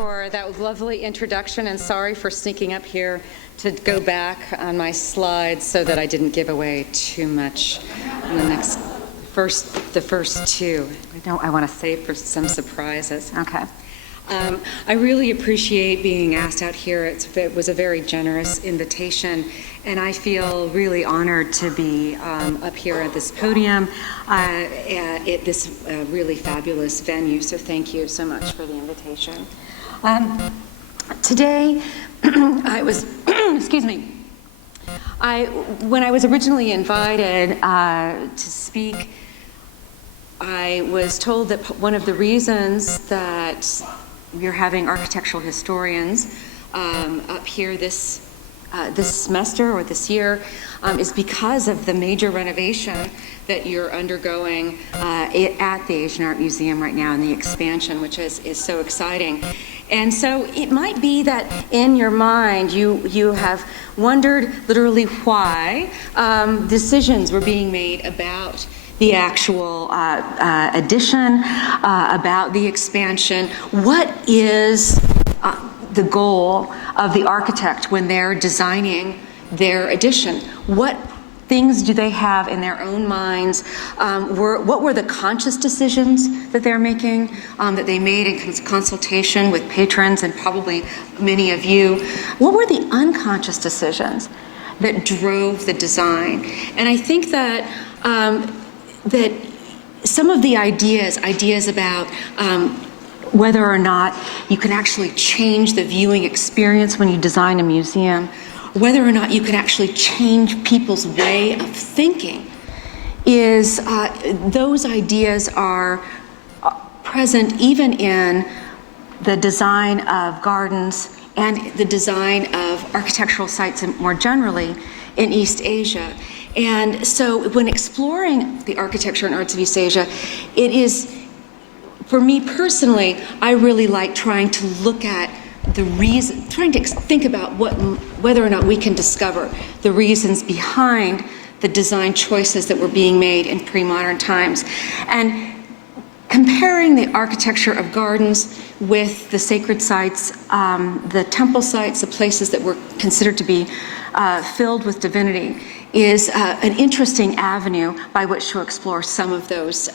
for that lovely introduction, and sorry for sneaking up here to go back on my slides so that I didn't give away too much in the first two. I want to save for some surprises. Okay. I really appreciate being asked out here. It was a very generous invitation, and I feel really honored to be up here at this podium at this really fabulous venue. So thank you so much for the invitation. Today, I was, excuse me, when I was originally invited to speak, I was told that one of the reasons that we're having architectural historians up here this semester or this year is because of the major renovation that you're undergoing at the Asian Art Museum right now, and the expansion, which is so exciting. And so it might be that in your mind you have wondered literally why decisions were being made about the actual addition, about the expansion. What is the goal of the architect when they're designing their addition? What things do they have in their own minds? What were the conscious decisions that they're making, that they made in consultation with patrons and probably many of you? What were the unconscious decisions that drove the design? And I think that that some of the ideas about whether or not you can actually change the viewing experience when you design a museum, whether or not you can actually change people's way of thinking, is those ideas are present even in the design of gardens and the design of architectural sites more generally in East Asia. And so when exploring the architecture and arts of East Asia, it is, for me personally, I really like trying to look at the reason, trying to think about whether or not we can discover the reasons behind the design choices that were being made in pre-modern times. And comparing the architecture of gardens with the sacred sites, the temple sites, the places that were considered to be filled with divinity, is an interesting avenue by which to explore some of those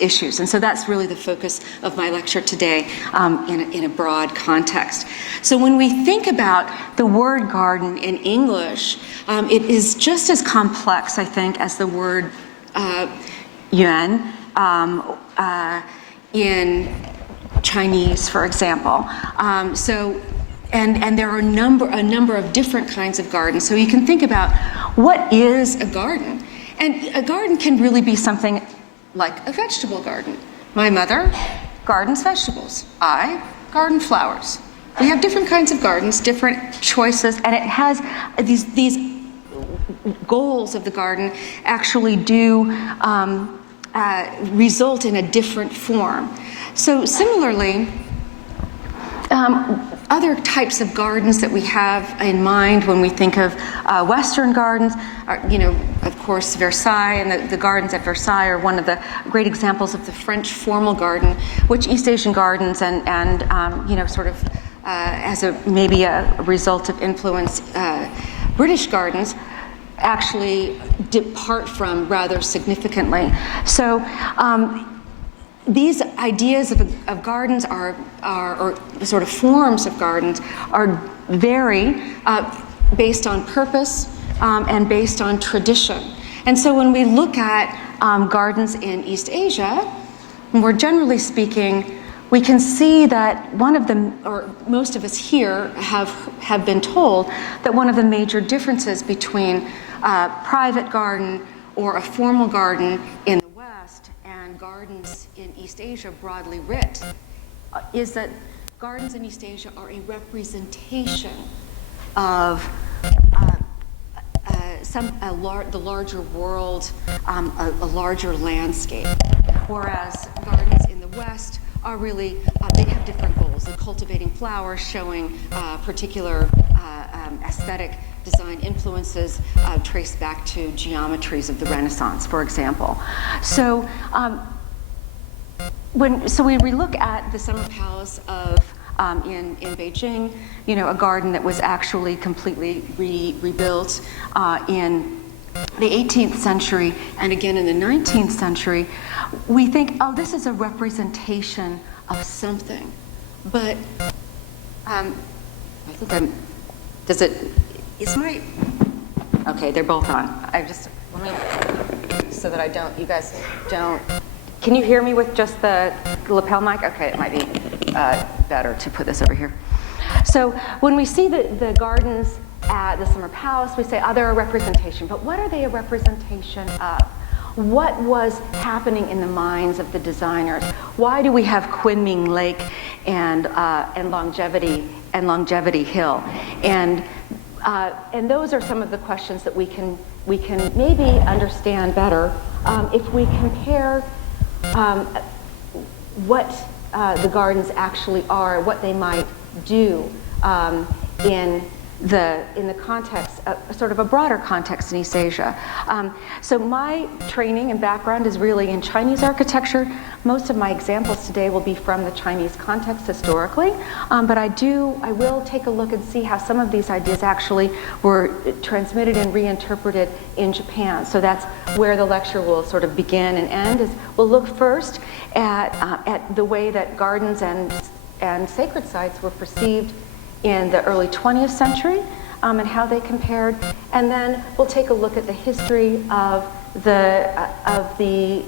issues. And so that's really the focus of my lecture today in a broad context. So when we think about the word garden in English, it is just as complex, I think, as the word yuan in Chinese, for example. And there are a number of different kinds of gardens. So you can think about what is a garden. And a garden can really be something like a vegetable garden. My mother gardens vegetables. I garden flowers. We have different kinds of gardens, different choices, and it has these goals of the garden actually do result in a different form. So similarly, other types of gardens that we have in mind when we think of Western gardens are, of course, Versailles, and the gardens at Versailles are one of the great examples of the French formal garden, which East Asian gardens and sort of as maybe a result of influence, British gardens actually depart from rather significantly. So these ideas of gardens or sort of forms of gardens vary based on purpose and based on tradition. And so when we look at gardens in East Asia, more generally speaking, we can see that one of the, or most of us here have been told that one of the major differences between a private garden or a formal garden in the West and gardens in East Asia, broadly writ, is that gardens in East Asia are a representation of the larger world, a larger landscape, whereas gardens in the West are really, they have different goals. They're cultivating flowers, showing particular aesthetic design influences traced back to geometries of the Renaissance, for example. So when we look at the Summer Palace of in Beijing, a garden that was actually completely rebuilt in the 18th century and again in the 19th century. We think, oh, this is a representation of something. But I think okay, they're both on. So that you guys don't, can you hear me with just the lapel mic? Okay, it might be better to put this over here. So when we see the gardens at the Summer Palace, we say, oh, they're a representation. But what are they a representation of? What was happening in the minds of the designers? Why do we have Kunming Lake and Longevity Hill? And those are some of the questions that we can maybe understand better if we compare what the gardens actually are, what they might do in the context, sort of a broader context in East Asia. So my training and background is really in Chinese architecture. Most of my examples today will be from the Chinese context historically, but I will take a look and see how some of these ideas actually were transmitted and reinterpreted in Japan. So that's where the lecture will sort of begin and end. We'll look first at the way that gardens and sacred sites were perceived in the early 20th century and how they compared, and then we'll take a look at the history of the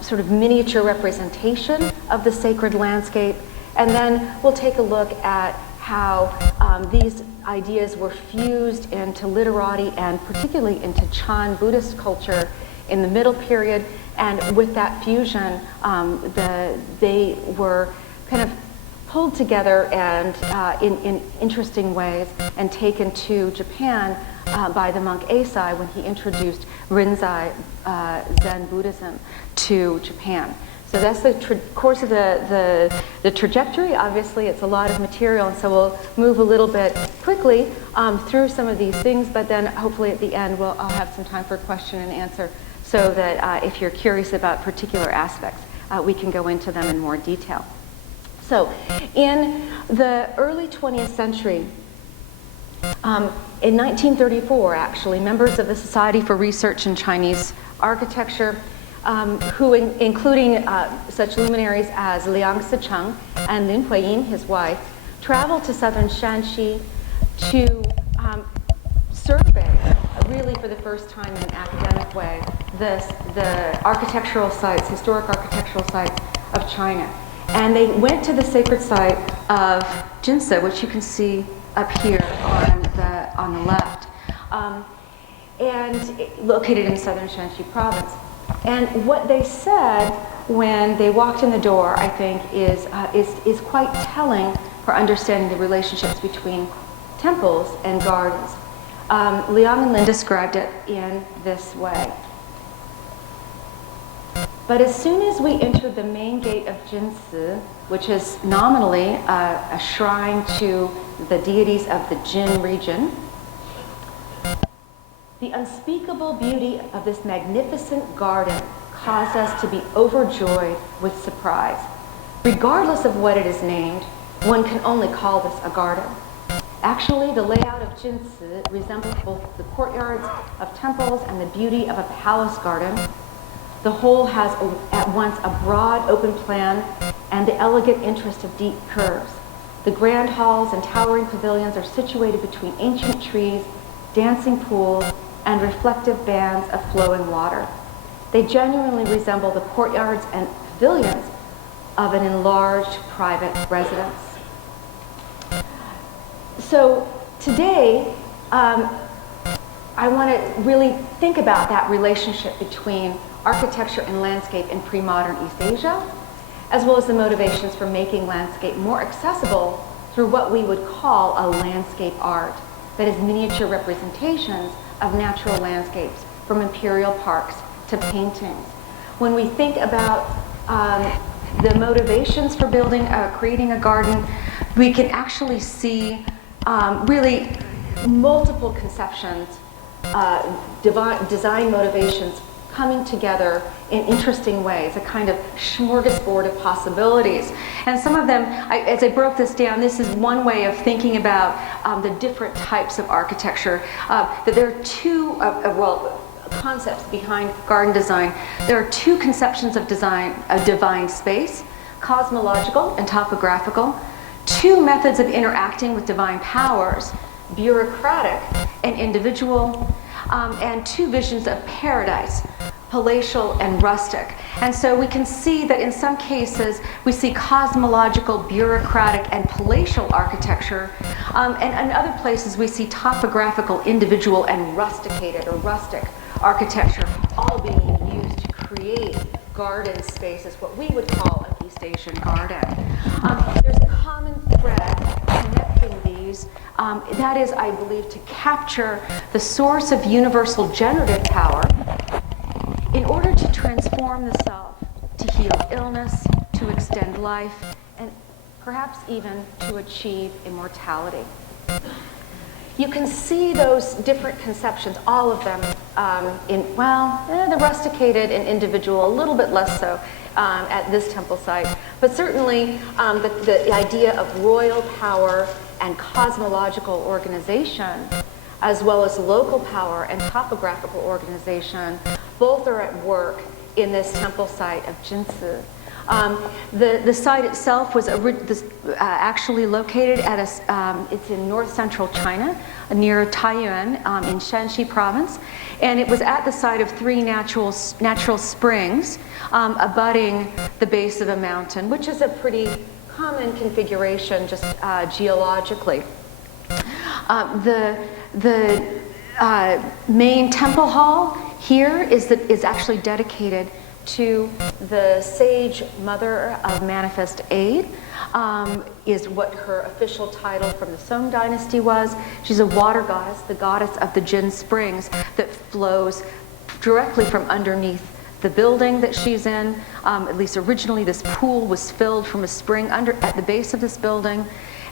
sort of miniature representation of the sacred landscape, and then we'll take a look at how these ideas were fused into literati and particularly into Chan Buddhist culture in the middle period, and with that fusion, they were kind of pulled together and in interesting ways and taken to Japan by the monk Eisai when he introduced Rinzai Zen Buddhism to Japan. So that's the course of the trajectory. Obviously, it's a lot of material, and so we'll move a little bit quickly through some of these things, but then hopefully at the end I'll have some time for question and answer so that if you're curious about particular aspects, we can go into them in more detail. So, in the early 20th century, in 1934, actually, members of the Society for Research in Chinese Architecture, including such luminaries as Liang Sicheng and Lin Huiyin, his wife, traveled to southern Shanxi to survey, really for the first time in an academic way, the architectural sites, historic architectural sites of China. And they went to the sacred site of Yangtze, which you can see up here on the left, and located in southern Shanxi province. And what they said when they walked in the door, I think, is quite telling for understanding the relationships between temples and gardens. Liang and Lin described it in this way. But as soon as we entered the main gate of Yangtze, which is nominally a shrine to the deities of the Jin region, the unspeakable beauty of this magnificent garden caused us to be overjoyed with surprise. Regardless of what it is named, one can only call this a garden. Actually, the layout of Yangtze resembles both the courtyards of temples and the beauty of a palace garden. The whole has at once a broad open plan and the elegant interest of deep curves. The grand halls and towering pavilions are situated between ancient trees, dancing pools, and reflective bands of flowing water. They genuinely resemble the courtyards and pavilions of an enlarged private residence. So today, I want to really think about that relationship between architecture and landscape in pre-modern East Asia, as well as the motivations for making landscape more accessible through what we would call a landscape art, that is miniature representations of natural landscapes, from imperial parks to paintings. When we think about the motivations for creating a garden, we can actually see really multiple conceptions, design motivations coming together in interesting ways, a kind of smorgasbord of possibilities. And some of them, as I broke this down, this is one way of thinking about the different types of architecture. That there are two, concepts behind garden design. There are two conceptions of design, of divine space, cosmological and topographical, two methods of interacting with divine powers, bureaucratic and individual, and two visions of paradise, palatial and rustic. And so we can see that in some cases we see cosmological, bureaucratic, and palatial architecture, and in other places we see topographical, individual, and rusticated or rustic architecture, all being used to create garden spaces, what we would call an East Asian garden. There's a common thread connecting these. That is, I believe, to capture the source of universal generative power in order to transform the self, to heal illness, to extend life, and perhaps even to achieve immortality. You can see those different conceptions, all of them, the rusticated and individual, a little bit less so at this temple site, but certainly the idea of royal power and cosmological organization, as well as local power and topographical organization, both are at work in this temple site of Yangtze. The site itself was actually located at it's in north central China, near Taiyuan in Shanxi province, and it was at the site of three natural springs abutting the base of a mountain, which is a pretty common configuration just geologically. The main temple hall here is actually dedicated to the sage mother of manifest aid, is what her official title from the Song dynasty was. She's a water goddess, the goddess of the Jin springs that flows directly from underneath the building that she's in. At least originally this pool was filled from a spring at the base of this building.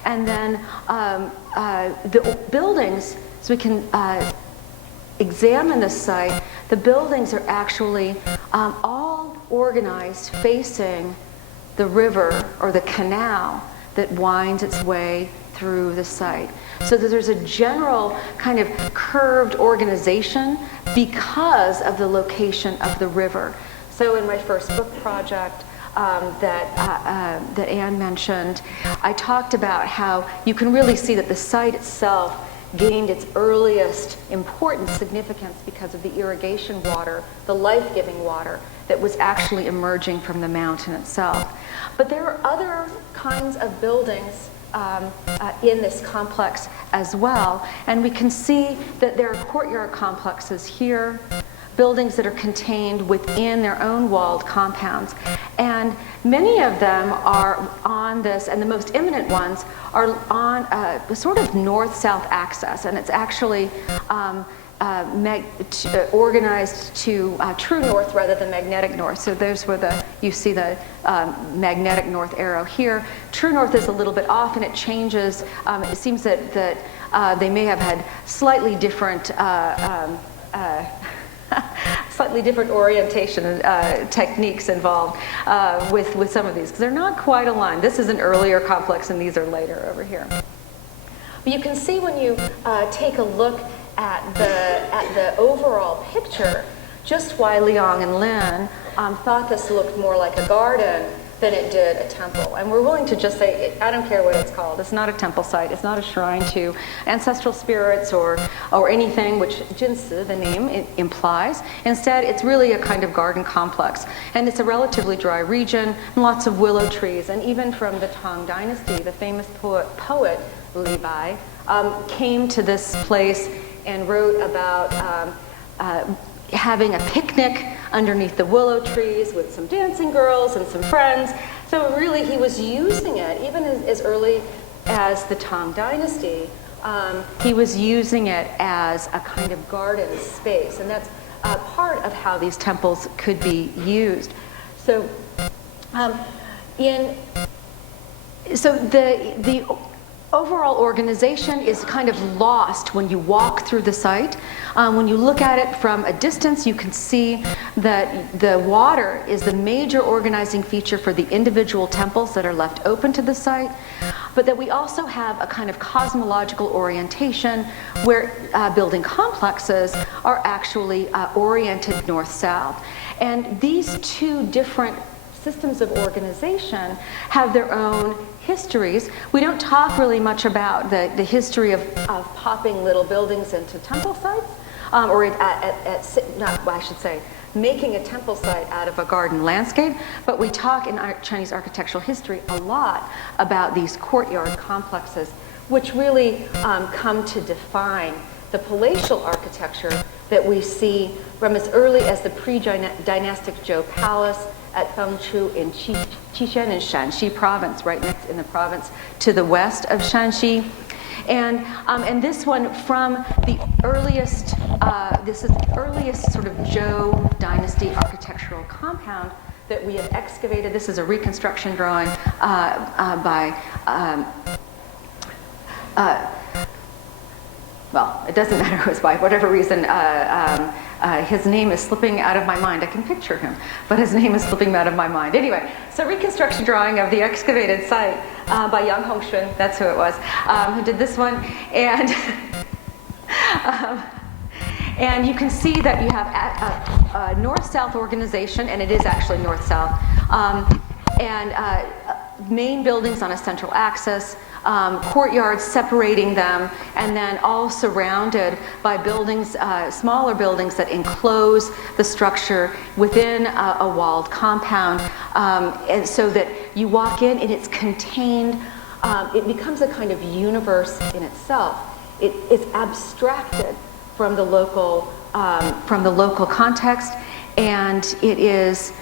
And then the buildings, so we can examine the site, the buildings are actually all organized facing the river or the canal that winds its way through the site. So that there's a general kind of curved organization because of the location of the river. So in my first book project that Anne mentioned, I talked about how you can really see that the site itself gained its earliest important significance because of the irrigation water, the life-giving water that was actually emerging from the mountain itself. But there are other kinds of buildings in this complex as well, and we can see that there are courtyard complexes here, buildings that are contained within their own walled compounds. And many of them are on this, and the most imminent ones are on a sort of north-south axis, and it's actually organized to true north rather than magnetic north. So there's where you see the magnetic north arrow here. True north is a little bit off, and it changes. It seems that they may have had slightly different orientation techniques involved with some of these, because they're not quite aligned. This is an earlier complex, and these are later over here. But you can see when you take a look at the overall picture, just why Liang and Lin thought this looked more like a garden than it did a temple. And we're willing to just say, I don't care what it's called. It's not a temple site. It's not a shrine to ancestral spirits or anything, which Yangtze, the name, implies. Instead, it's really a kind of garden complex. And it's a relatively dry region, and lots of willow trees. And even from the Tang dynasty, the famous poet Li Bai came to this place and wrote about having a picnic underneath the willow trees with some dancing girls and some friends. So really he was using it, even as early as the Tang dynasty, he was using it as a kind of garden space. And that's part of how these temples could be used. So the overall organization is kind of lost when you walk through the site. When you look at it from a distance, you can see that the water is the major organizing feature for the individual temples that are left open to the site, but that we also have a kind of cosmological orientation where building complexes are actually oriented north-south. And these two different systems of organization have their own histories. We don't talk really much about the history of popping little buildings into temple sites, making a temple site out of a garden landscape, but we talk in our Chinese architectural history a lot about these courtyard complexes, which really come to define the palatial architecture that we see from as early as the pre-dynastic Zhou Palace at Fengchu in Qishan in Shanxi province, right next in the province to the west of Shanxi. And this one from the earliest, this is the earliest sort of Zhou dynasty architectural compound that we have excavated. This is a reconstruction drawing by well, it doesn't matter who it's by, whatever reason, his name is slipping out of my mind. I can picture him, but his name is slipping out of my mind. Anyway, so reconstruction drawing of the excavated site by Hoshin, that's who it was, who did this one. And you can see that you have a north-south organization, and it is actually north-south, and main buildings on a central axis, courtyards separating them, and then all surrounded by buildings, smaller buildings that enclose the structure within a walled compound, and so that you walk in and it's contained, it becomes a kind of universe in itself. It's abstracted from the local context, and it is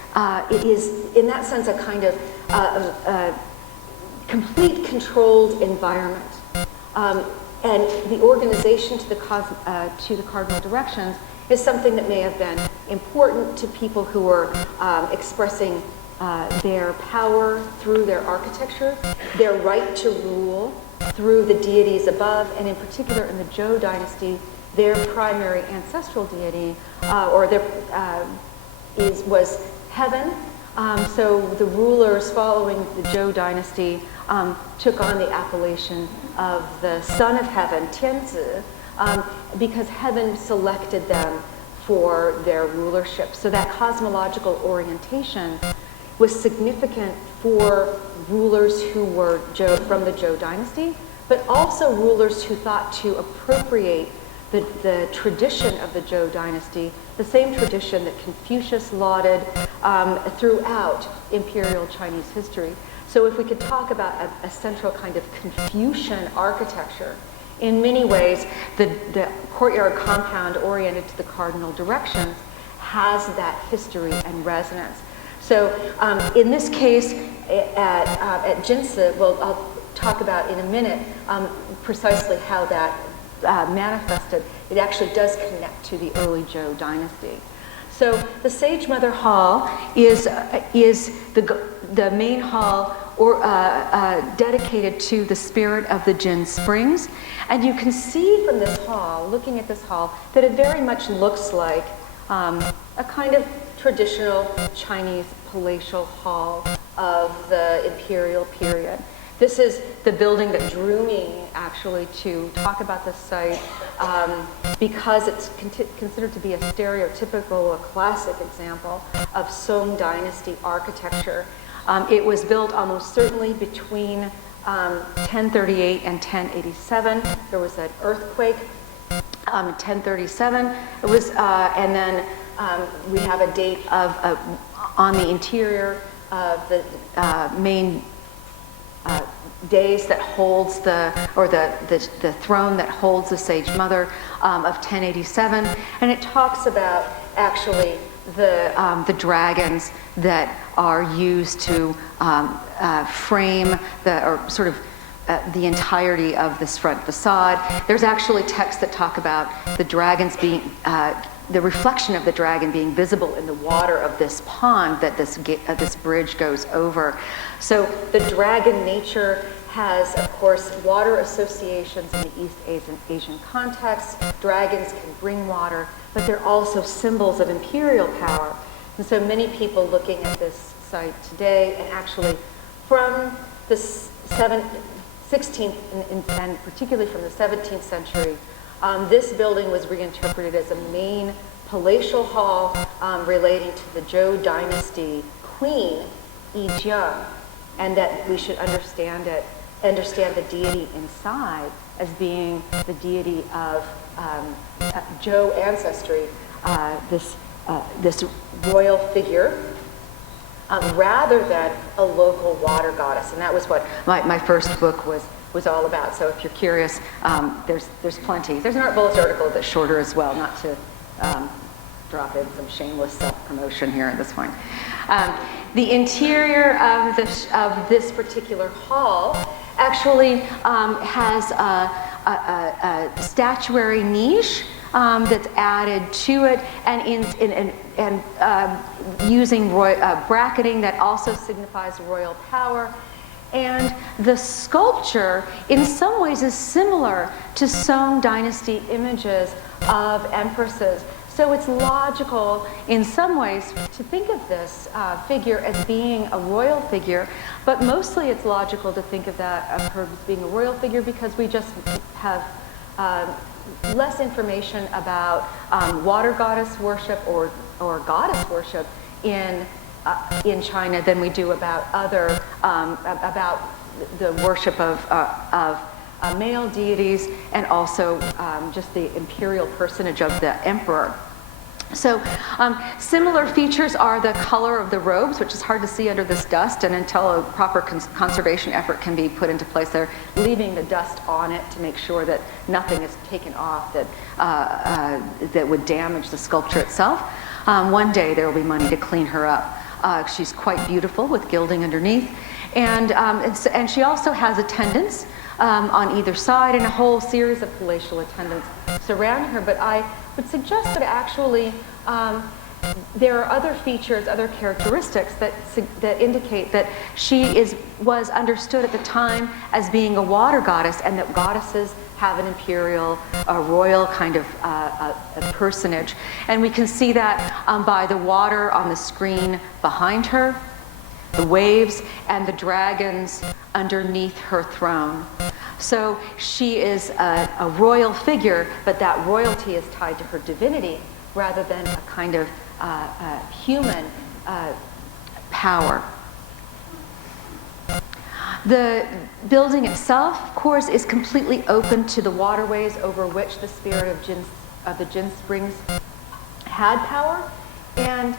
in that sense a kind of complete controlled environment, and the organization to the cardinal directions is something that may have been important to people who were expressing their power through their architecture, their right to rule through the deities above, and in particular in the Zhou dynasty, their primary ancestral deity, was heaven. So the rulers following the Zhou dynasty took on the appellation of the son of heaven, Tianzi, because heaven selected them for their rulership. So that cosmological orientation was significant for rulers who were from the Zhou dynasty, but also rulers who thought to appropriate the tradition of the Zhou dynasty, the same tradition that Confucius lauded throughout imperial Chinese history. So if we could talk about a central kind of Confucian architecture, in many ways the courtyard compound oriented to the cardinal directions has that history and resonance. So in this case at Yangtze, well, I'll talk about in a minute precisely how that manifested. It actually does connect to the early Zhou dynasty. So the Sage Mother Hall is the main hall dedicated to the spirit of the Jin Springs. And you can see from this hall, looking at this hall, that it very much looks like a kind of traditional Chinese palatial hall of the imperial period. This is the building that drew me actually to talk about this site because it's considered to be a stereotypical, a classic example of Song Dynasty architecture. It was built almost certainly between 1038 and 1087. There was an earthquake in 1037. It was, and then we have a date of on the interior of the main days that holds the throne that holds the Sage Mother of 1087, and it talks about actually the dragons that are used to frame the entirety of this front facade. There's actually texts that talk about the dragons being the reflection of the dragon being visible in the water of this pond that this bridge goes over. So the dragon nature has, of course, water associations in the East Asian context. Dragons can bring water, but they're also symbols of imperial power. And so many people looking at this site today, and actually from the 16th and particularly from the 17th century, this building was reinterpreted as a main palatial hall relating to the Zhou dynasty queen, Yijiang, and that we should understand the deity inside as being the deity of Zhou ancestry, this royal figure, rather than a local water goddess. And that was what my first book was all about. So if you're curious, there's plenty. There's an Art Bulletin article that's shorter as well, not to drop in some shameless self-promotion here at this point. The interior of this particular hall actually has a statuary niche that's added to it, and using bracketing that also signifies royal power. And the sculpture, in some ways, is similar to Song Dynasty images of empresses. So it's logical, in some ways, to think of this figure as being a royal figure, but mostly it's logical to think of her as being a royal figure because we just have less information about water goddess worship or goddess worship in China than we do about about the worship of male deities, and also just the imperial personage of the emperor. So similar features are the color of the robes, which is hard to see under this dust, and until a proper conservation effort can be put into place, they're leaving the dust on it to make sure that nothing is taken off that would damage the sculpture itself. One day there will be money to clean her up. She's quite beautiful with gilding underneath, and she also has attendants on either side, and a whole series of palatial attendants surrounding her. But I would suggest that actually there are other features, other characteristics that indicate that she was understood at the time as being a water goddess, and that goddesses have an imperial, royal kind of a personage. And we can see that by the water on the screen behind her, the waves, and the dragons underneath her throne. So she is a royal figure, but that royalty is tied to her divinity rather than a kind of human power. The building itself, of course, is completely open to the waterways over which the spirit of the Jin Springs had power, and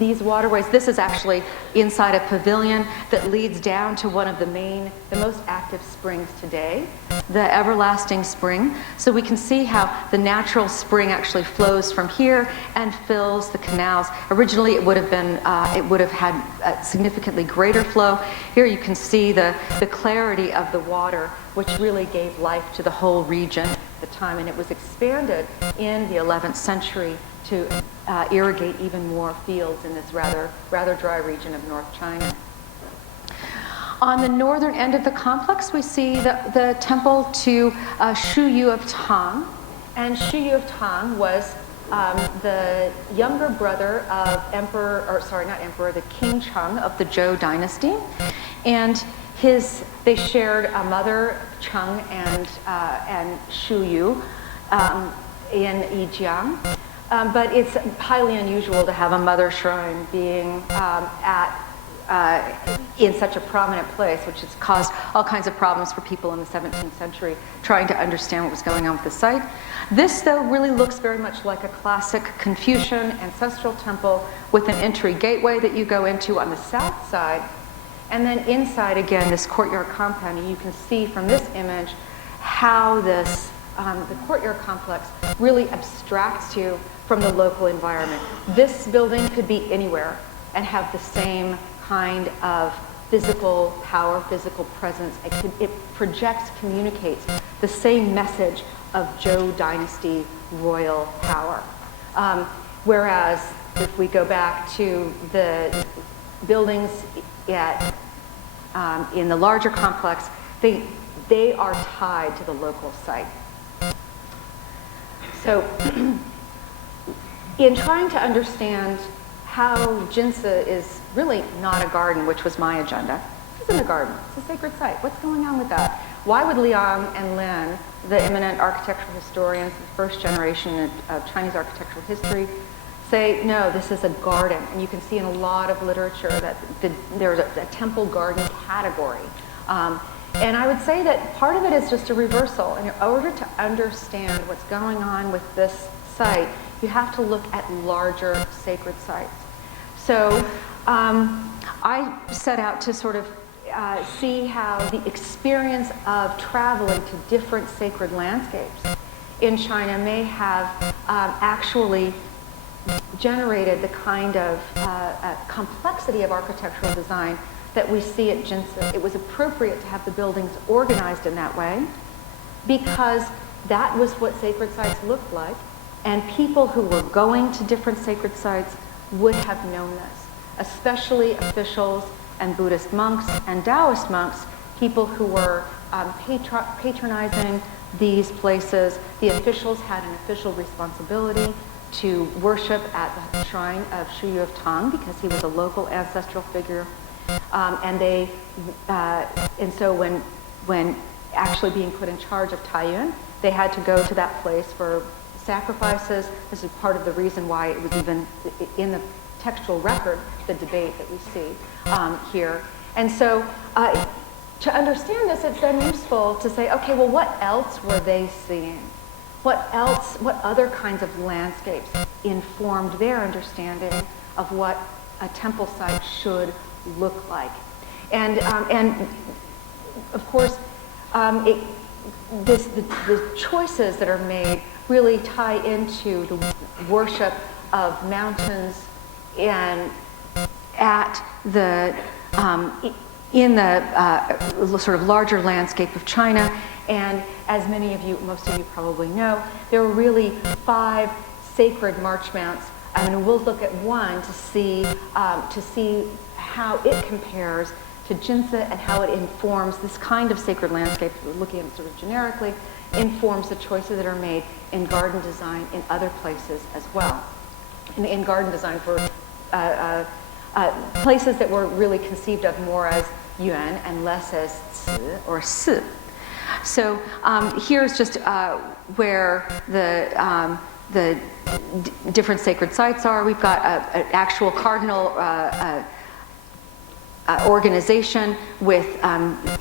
these waterways, this is actually inside a pavilion that leads down to one of the most active springs today, the Everlasting Spring. So we can see how the natural spring actually flows from here and fills the canals. Originally it would have had a significantly greater flow. Here you can see the clarity of the water, which really gave life to the whole region at the time, and it was expanded in the 11th century to irrigate even more fields in this rather dry region of North China. On the northern end of the complex, we see the temple to Shu Yu of Tang. And Shu Yu of Tang was the younger brother of the King Cheng of the Zhou dynasty. And they shared a mother, Cheng, and Shu Yu in Yijiang. But it's highly unusual to have a mother shrine being in such a prominent place, which has caused all kinds of problems for people in the 17th century trying to understand what was going on with the site. This, though, really looks very much like a classic Confucian ancestral temple with an entry gateway that you go into on the south side. And then inside, again, this courtyard compound, and you can see from this image how the courtyard complex really abstracts you from the local environment. This building could be anywhere and have the same kind of physical power, physical presence. It projects, communicates the same message of Zhou dynasty royal power. Whereas if we go back to the buildings at in the larger complex, they are tied to the local site. So in trying to understand how Yangtze is really not a garden, which was my agenda. This isn't a garden, it's a sacred site. What's going on with that? Why would Liang and Lin, the eminent architectural historians, the first generation of Chinese architectural history, say, no, this is a garden? And you can see in a lot of literature that there's a temple garden category. And I would say that part of it is just a reversal. In order to understand what's going on with this site, you have to look at larger sacred sites. So I set out to sort of see how the experience of traveling to different sacred landscapes in China may have actually generated the kind of complexity of architectural design that we see at Yangtze. It was appropriate to have the buildings organized in that way because that was what sacred sites looked like, and people who were going to different sacred sites would have known this, especially officials and Buddhist monks and Taoist monks, people who were patronizing these places. The officials had an official responsibility to worship at the shrine of Shu Yu of Tang because he was a local ancestral figure. And so when actually being put in charge of Taiyuan, they had to go to that place for sacrifices. This is part of the reason why it was even in the textual record, the debate that we see here. And so to understand this, it's then useful to say, okay, well, what else were they seeing? What other kinds of landscapes informed their understanding of what a temple site should look like? And of course, the choices that are made really tie into the worship of mountains and at the in the sort of larger landscape of China. And as most of you probably know, there were really 5 sacred march mounts. And we'll look at one to see how it compares to Yangtze and how it informs this kind of sacred landscape. We're looking at it sort of generically, informs the choices that are made in garden design in other places as well. In garden design for places that were really conceived of more as yuan and less as ci or si. So here's just where the different sacred sites are. We've got an actual cardinal organization with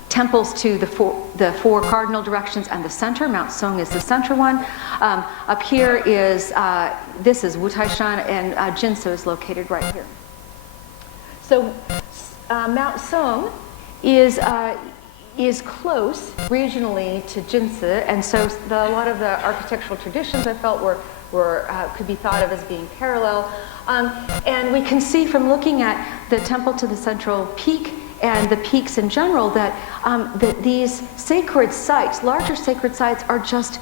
temples to the four cardinal directions and the center. Mount Song is the center one. Up here is, this is Wutaishan, and Jinsu is located right here. So Mount Song is close regionally to Yangtze, and so a lot of the architectural traditions I felt could be thought of as being parallel. And we can see from looking at the temple to the central peak and the peaks in general that these sacred sites, larger sacred sites, are just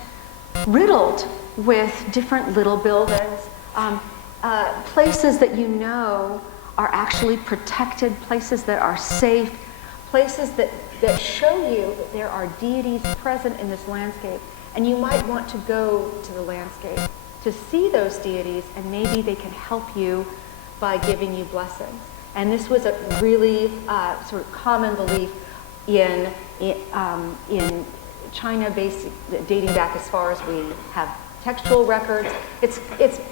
riddled with different little buildings, places that you know are actually protected, places that are safe, places that show you that there are deities present in this landscape, and you might want to go to the landscape to see those deities, and maybe they can help you by giving you blessings. And this was a really sort of common belief in China, dating back as far as we have textual records. It's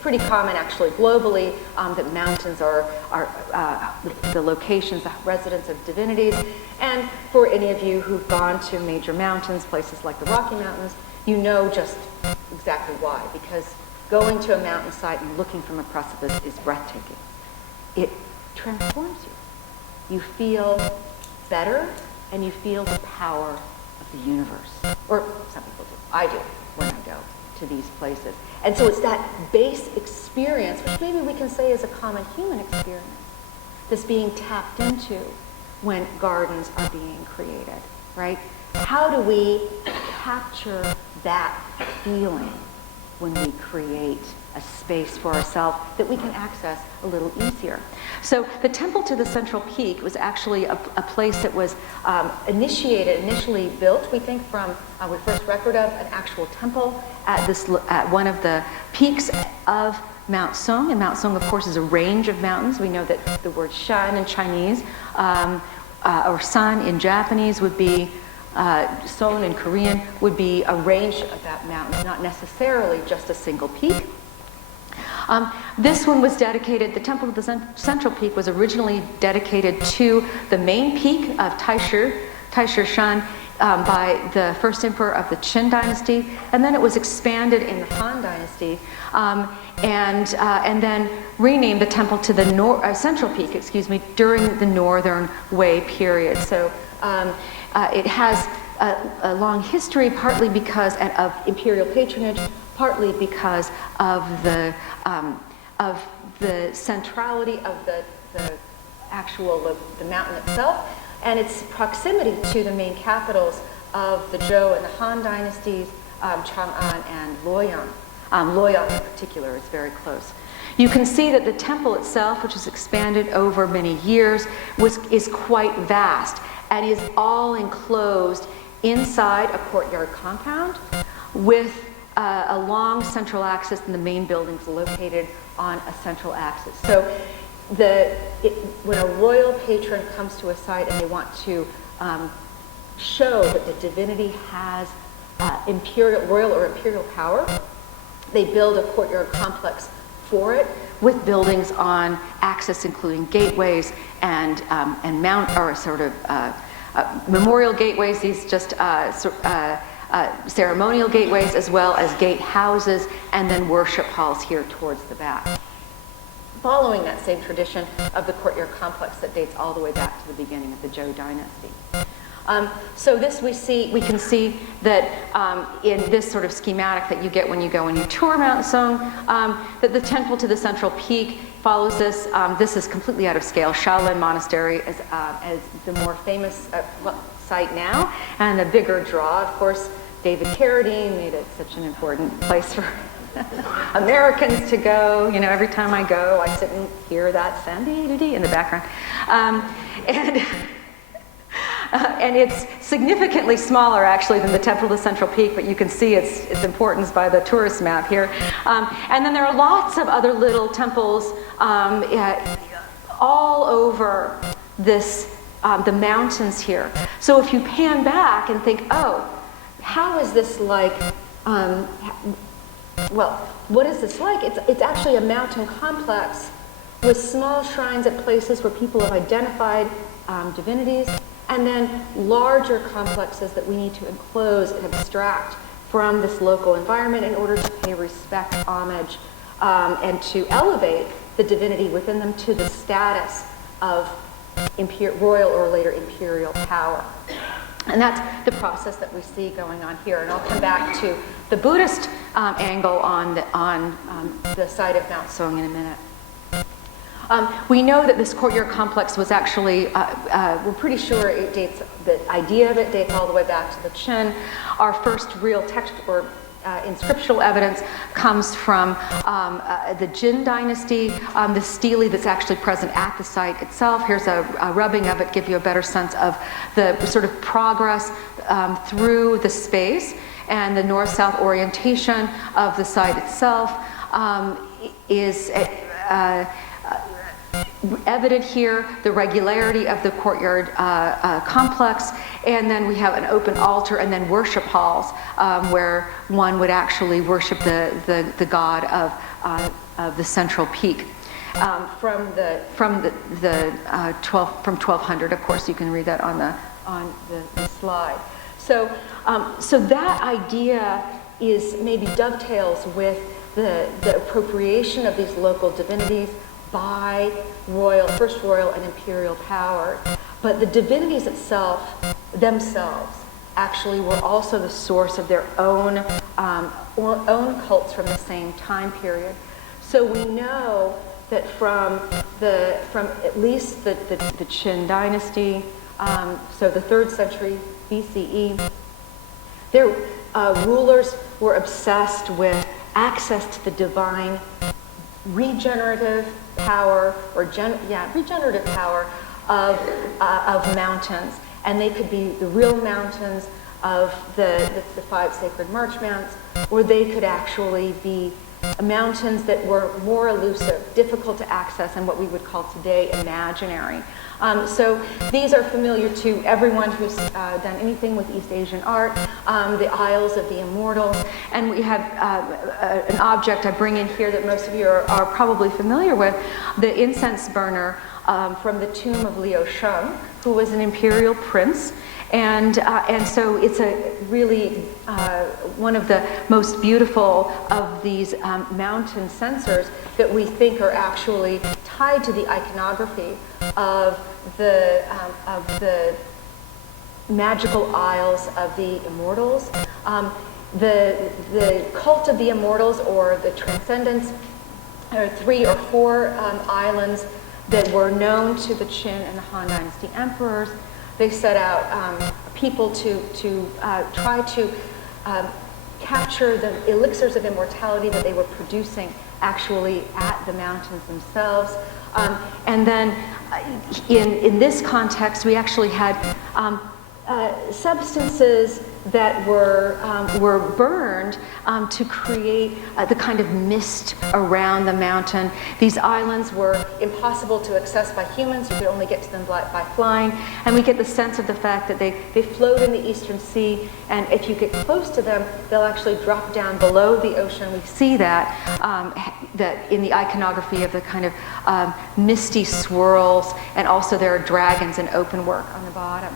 pretty common actually globally that mountains are the locations, the residence of divinities. And for any of you who've gone to major mountains, places like the Rocky Mountains, you know just exactly why, because going to a mountainside and looking from a precipice is breathtaking. It transforms you. You feel better, and you feel the power of the universe. Or some people do. I do when I go to these places. And so it's that base experience, which maybe we can say is a common human experience, that's being tapped into when gardens are being created, right? How do we capture that feeling when we create a space for ourselves that we can access a little easier. So the temple to the central peak was actually a place that was initially built, we think, from the first record of an actual temple at one of the peaks of Mount Sung. And Mount Sung, of course, is a range of mountains. We know that the word shan in Chinese or san in Japanese would be Seon in Korean would be a range of that mountain, not necessarily just a single peak. This one was dedicated, the temple of the central peak was originally dedicated to the main peak of Taisher Shan, by the first emperor of the Qin dynasty, and then it was expanded in the Han dynasty, and then renamed the temple to the central peak, during the Northern Wei period. So it has a long history, partly because of imperial patronage, partly because of the centrality of the mountain itself, and its proximity to the main capitals of the Zhou and the Han dynasties, Chang'an and Luoyang. Luoyang in particular is very close. You can see that the temple itself, which has expanded over many years, is quite vast and is all enclosed inside a courtyard compound with a long central axis, and the main buildings located on a central axis. So when a royal patron comes to a site and they want to show that the divinity has royal or imperial power, they build a courtyard complex for it with buildings on axis, including gateways and memorial gateways. These just ceremonial gateways, as well as gate houses, and then worship halls here towards the back, following that same tradition of the courtyard complex that dates all the way back to the beginning of the Zhou dynasty. So this we can see that in this sort of schematic that you get when you go and you tour Mount Sung, that the temple to the central peak follows this. This is completely out of scale. Shaolin Monastery is the more famous site now, and the bigger draw, of course. David Carradine made it such an important place for Americans to go. You know, every time I go, I sit and hear that sandy in the background. And it's significantly smaller, actually, than the Temple of the Central Peak, but you can see its importance by the tourist map here. And then there are lots of other little temples all over the mountains here. So if you pan back and think, oh, how is this like, what is this like? It's actually a mountain complex with small shrines at places where people have identified divinities, and then larger complexes that we need to enclose and abstract from this local environment in order to pay respect, homage, and to elevate the divinity within them to the status of royal or later imperial power. And that's the process that we see going on here. And I'll come back to the Buddhist angle on the site of Mount Sung in a minute. We know that this courtyard complex was actually, we're pretty sure the idea of it dates all the way back to the Qin. Our first real text or inscriptional evidence comes from the Jin dynasty, the stele that's actually present at the site itself. Here's a rubbing of it, give you a better sense of the sort of progress through the space, and the north-south orientation of the site itself is evident here, the regularity of the courtyard complex, and then we have an open altar and then worship halls where one would actually worship the god of the central peak. From 1200, of course, you can read that on the slide. So that idea is maybe dovetails with the appropriation of these local divinities by first royal and imperial power. But the divinities themselves actually were also the source of their own cults from the same time period. So we know that from at least the Qin dynasty, so the 3rd century BCE, their rulers were obsessed with access to the divine regenerative power, regenerative power of mountains. And they could be the real mountains of the 5 sacred march mounts, or they could actually be mountains that were more elusive, difficult to access, and what we would call today imaginary. So these are familiar to everyone who's done anything with East Asian art, the Isles of the Immortals. And we have an object I bring in here that most of you are probably familiar with, the incense burner from the tomb of Liu Sheng, who was an imperial prince. And so it's a really one of the most beautiful of these mountain censers that we think are actually tied to the iconography of the magical Isles of the Immortals. The cult of the Immortals, or the transcendence, are 3 or 4 islands that were known to the Qin and the Han Dynasty emperors. They set out people to try to capture the elixirs of immortality that they were producing actually at the mountains themselves. And then in this context, we actually had substances that were burned to create the kind of mist around the mountain. These islands were impossible to access by humans. You could only get to them by flying. And we get the sense of the fact that they float in the Eastern Sea, and if you get close to them, they'll actually drop down below the ocean. We see that in the iconography of the kind of misty swirls, and also there are dragons and open work on the bottom.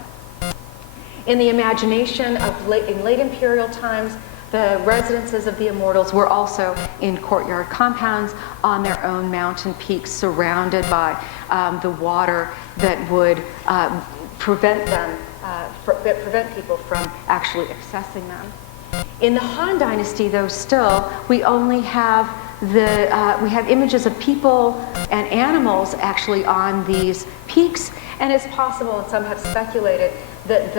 In the imagination of in late imperial times, the residences of the Immortals were also in courtyard compounds on their own mountain peaks, surrounded by the water that would prevent people from actually accessing them. In the Han Dynasty, though, still we only have we have images of people and animals actually on these peaks, and it's possible, and some have speculated, that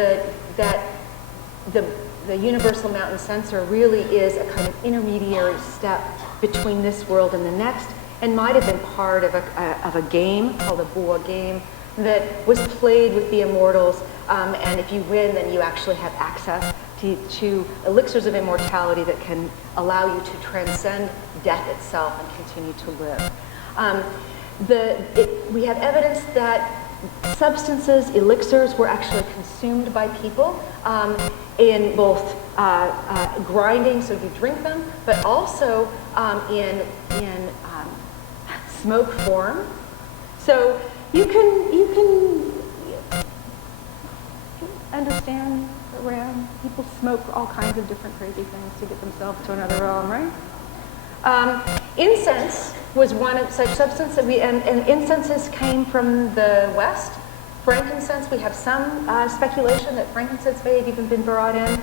the universal mountain censor really is a kind of intermediary step between this world and the next, and might have been part of a game called a Bua game that was played with the Immortals, and if you win, then you actually have access to elixirs of immortality that can allow you to transcend death itself and continue to live. We have evidence that substances, elixirs, were actually consumed by people in both grinding, so you drink them, but also in smoke form. So you can understand around people smoke all kinds of different crazy things to get themselves to another realm, right? Incense was one of such substances, and incenses came from the West. Frankincense, we have some speculation that frankincense may have even been brought in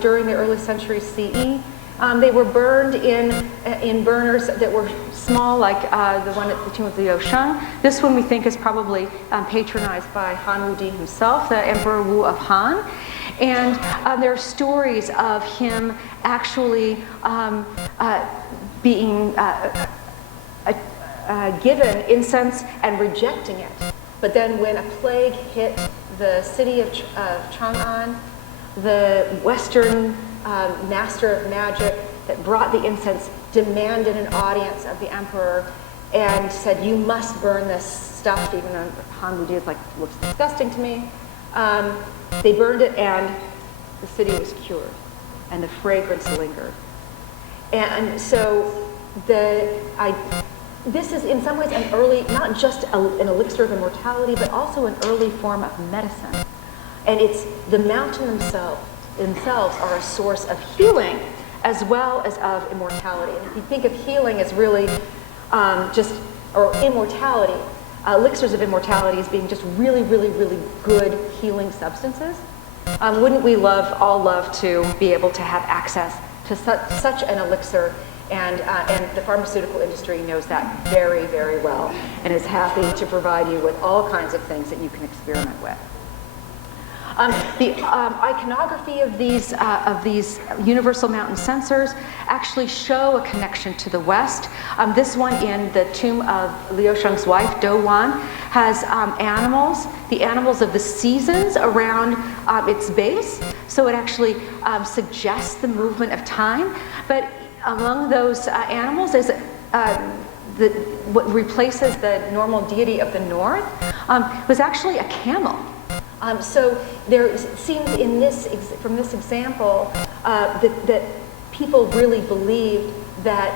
during the early centuries CE. They were burned in burners that were small, like the one at the tomb of Liu Sheng. This one we think is probably patronized by Han Wudi himself, the Emperor Wu of Han. And there are stories of him actually being given incense and rejecting it. But then when a plague hit the city of Chang'an, the Western master of magic that brought the incense demanded an audience of the emperor and said, "You must burn this stuff," even though Han Wudi is like, "Looks disgusting to me." They burned it, and the city was cured, and the fragrance lingered. And so this is in some ways an early, not just an elixir of immortality, but also an early form of medicine. And it's the mountain themselves are a source of healing as well as of immortality. And if you think of healing as really or immortality, elixirs of immortality as being just really, really, really good healing substances, wouldn't we all love to be able to have access to such an elixir? And the pharmaceutical industry knows that very, very well, and is happy to provide you with all kinds of things that you can experiment with. The iconography of these universal mountain censors actually show a connection to the west. This one in the tomb of Liu Sheng's wife, Do Wan, has animals, the animals of the seasons around its base. So it actually suggests the movement of time. But among those animals is what replaces the normal deity of the north was actually a camel. So there seems from this example that people really believed that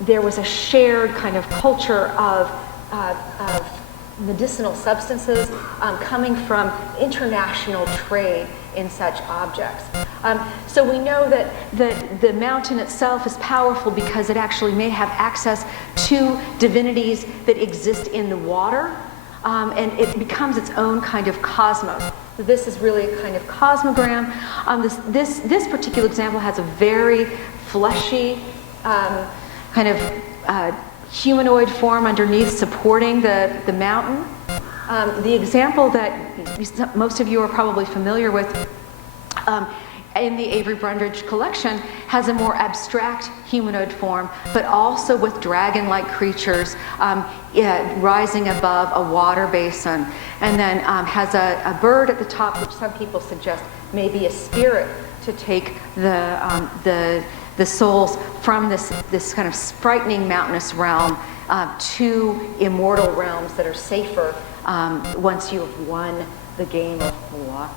there was a shared kind of culture of medicinal substances coming from international trade in such objects. So we know that the mountain itself is powerful because it actually may have access to divinities that exist in the water. And it becomes its own kind of cosmos. So this is really a kind of cosmogram. This particular example has a very fleshy kind of humanoid form underneath supporting the mountain. The example that most of you are probably familiar with in the Avery Brundage collection has a more abstract humanoid form, but also with dragon-like creatures rising above a water basin, and then has a bird at the top, which some people suggest may be a spirit to take the souls from this kind of frightening mountainous realm to immortal realms that are safer once you have won the game of war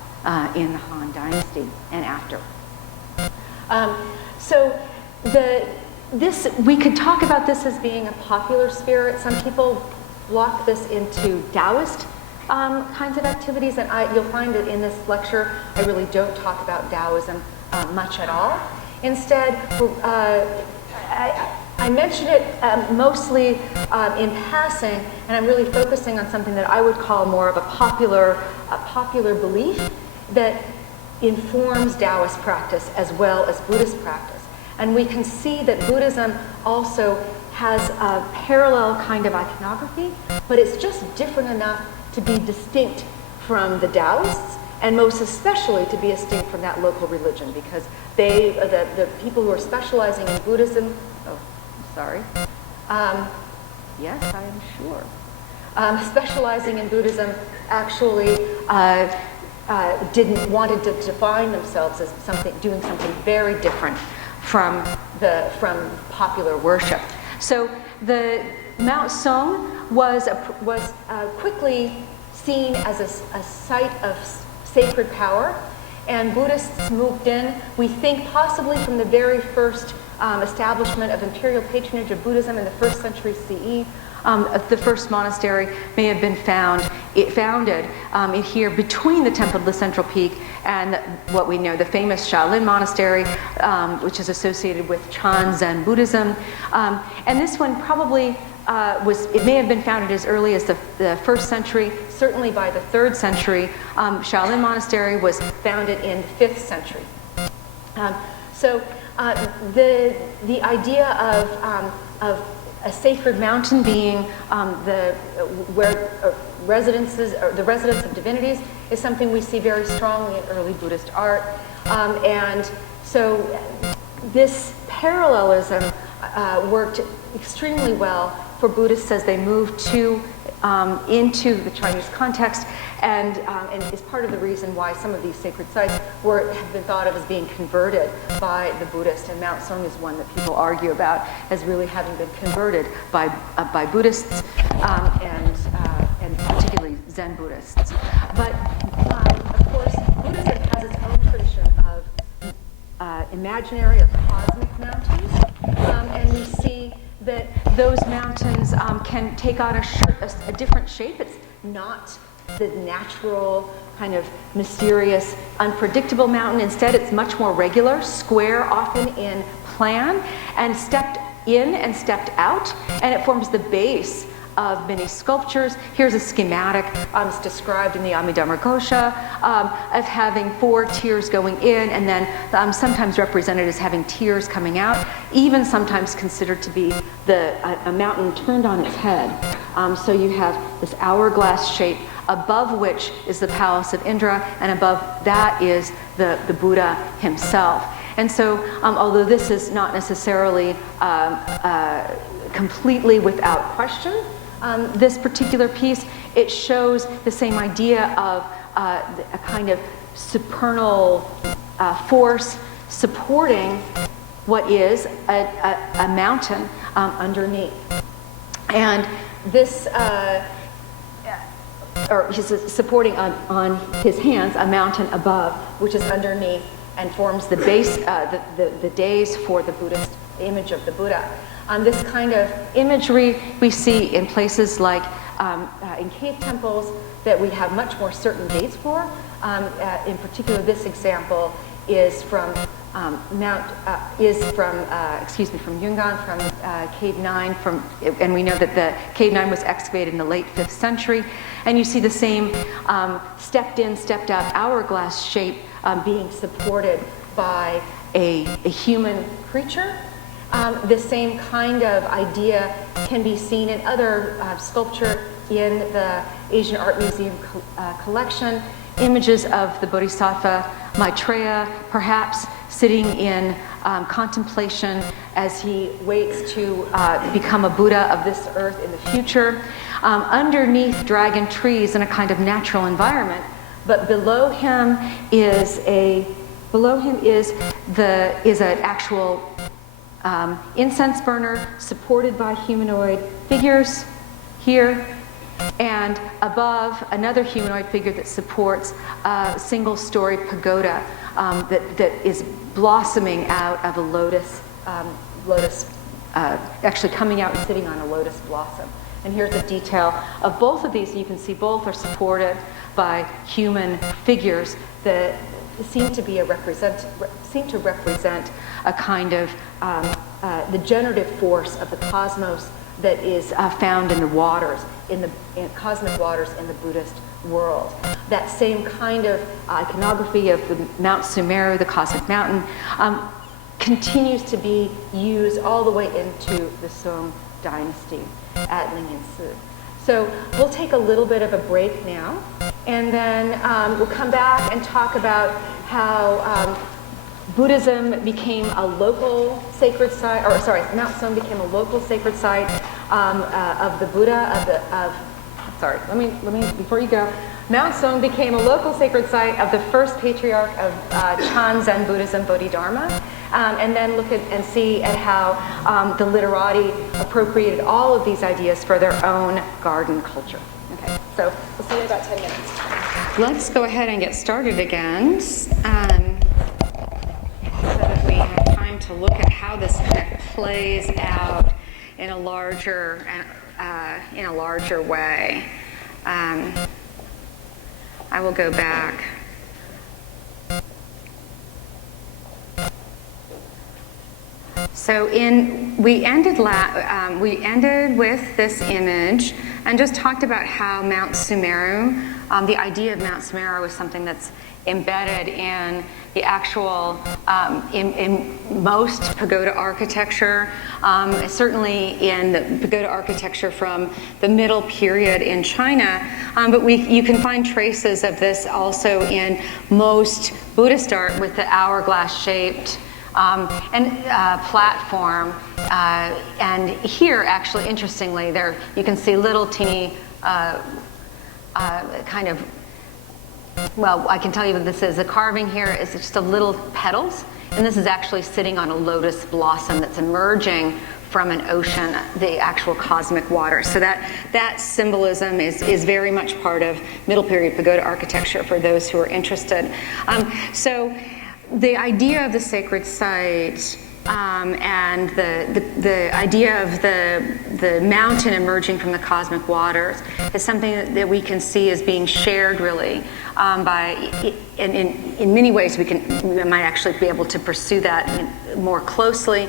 in the Han Dynasty and after. So we could talk about this as being a popular spirit. Some people block this into Taoist kinds of activities, and you'll find that in this lecture I really don't talk about Taoism much at all. Instead, I mention it mostly in passing, and I'm really focusing on something that I would call more of a popular belief that informs Taoist practice as well as Buddhist practice. And we can see that Buddhism also has a parallel kind of iconography, but it's just different enough to be distinct from the Taoists, and most especially to be distinct from that local religion, because the people who are specializing in Buddhism, yes, I am sure, specializing in Buddhism actually wanted to define themselves as doing something very different from popular worship. So the Mount Song was quickly seen as a site of sacred power, and Buddhists moved in, we think possibly from the very first establishment of imperial patronage of Buddhism in the 1st century CE. The first monastery may have been founded here between the Temple of the Central Peak and what we know, the famous Shaolin Monastery, which is associated with Chan Zen Buddhism. And this one probably it may have been founded as early as the 1st century. Certainly by the 3rd century, Shaolin Monastery was founded in the 5th century. So the idea of a sacred mountain being the residence of divinities is something we see very strongly in early Buddhist art. And so this parallelism worked extremely well for Buddhists as they moved into the Chinese context, and is part of the reason why some of these sacred sites have been thought of as being converted by the Buddhists. And Mount Song is one that people argue about as really having been converted by Buddhists and particularly Zen Buddhists. But of course, Buddhism has its own tradition of imaginary or cosmic mountains, and we see that those mountains can take on a different shape. It's not the natural, kind of mysterious, unpredictable mountain. Instead, it's much more regular, square often in plan, and stepped in and stepped out, and it forms the base of many sculptures. Here's a schematic it's described in the Amidhamma Kosha of having 4 tiers going in, and then sometimes represented as having tiers coming out, even sometimes considered to be a mountain turned on its head. So you have this hourglass shape, above which is the palace of Indra, and above that is the Buddha himself. And so, although this is not necessarily completely without question, this particular piece, it shows the same idea of a kind of supernal force supporting what is a mountain underneath. And this, or he's supporting on his hands a mountain above, which is underneath and forms the base, the days for the Buddhist image of the Buddha. This kind of imagery we see in places like in cave temples that we have much more certain dates for. In particular, this example is from from Yungan, from Cave 9, and we know that the Cave 9 was excavated in the late 5th century. And you see the same stepped in, stepped out hourglass shape being supported by a human creature. The same kind of idea can be seen in other sculpture in the Asian Art Museum collection. Images of the Bodhisattva Maitreya, perhaps sitting in contemplation as he waits to become a Buddha of this earth in the future. Underneath dragon trees in a kind of natural environment, but below him is an actual incense burner supported by humanoid figures here, and above another humanoid figure that supports a single-story pagoda that is blossoming out of a lotus, actually coming out and sitting on a lotus blossom. And here's a detail of both of these. You can see both are supported by human figures that seem to represent a kind of the generative force of the cosmos that is found in the waters, in cosmic waters in the Buddhist world. That same kind of iconography of the Mount Sumeru, the cosmic mountain, continues to be used all the way into the Song dynasty at Lingyansi. So we'll take a little bit of a break now, and then we'll come back and talk about how Buddhism became a local sacred site, Mount Song became a local sacred site of the Buddha, let me, before you go, Mount Song became a local sacred site of the first patriarch of Chan Zen Buddhism, Bodhidharma, and then look at and see at how the Literati appropriated all of these ideas for their own garden culture. Okay, so we'll see you in about 10 minutes. Let's go ahead and get started again. So that we have time to look at how this kind of plays out in a larger way. I will go back. So we ended with this image and just talked about how Mount Sumeru, the idea of Mount Sumeru was something that's embedded in the actual, in most pagoda architecture, certainly in the pagoda architecture from the middle period in China, but you can find traces of this also in most Buddhist art with the hourglass-shaped platform. And here, actually, interestingly, there you can see little teeny kind of, well, I can tell you what this is. The carving here is just a little petals, and this is actually sitting on a lotus blossom that's emerging from an ocean, the actual cosmic water. So that symbolism is very much part of Middle Period pagoda architecture for those who are interested. So the idea of the sacred site and the idea of the mountain emerging from the cosmic waters is something that we can see as being shared really in many ways we might actually be able to pursue that more closely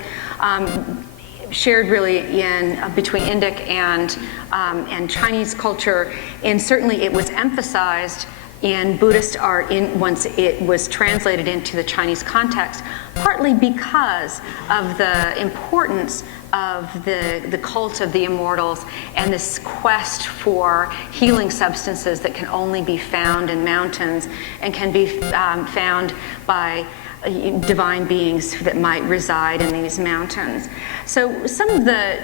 shared really in between Indic and Chinese culture, and certainly it was emphasized in Buddhist art once it was translated into the Chinese context, partly because of the importance of the cult of the immortals and this quest for healing substances that can only be found in mountains and can be found by divine beings that might reside in these mountains. So some of the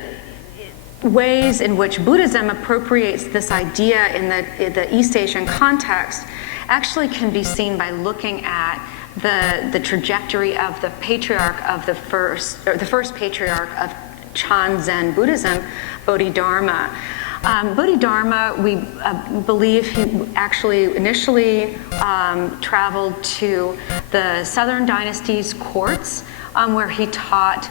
ways in which Buddhism appropriates this idea in the East Asian context actually can be seen by looking at the trajectory of the patriarch of the first patriarch of Chan Zen Buddhism, Bodhidharma. Bodhidharma, we believe he actually initially traveled to the Southern Dynasty's courts, where he taught.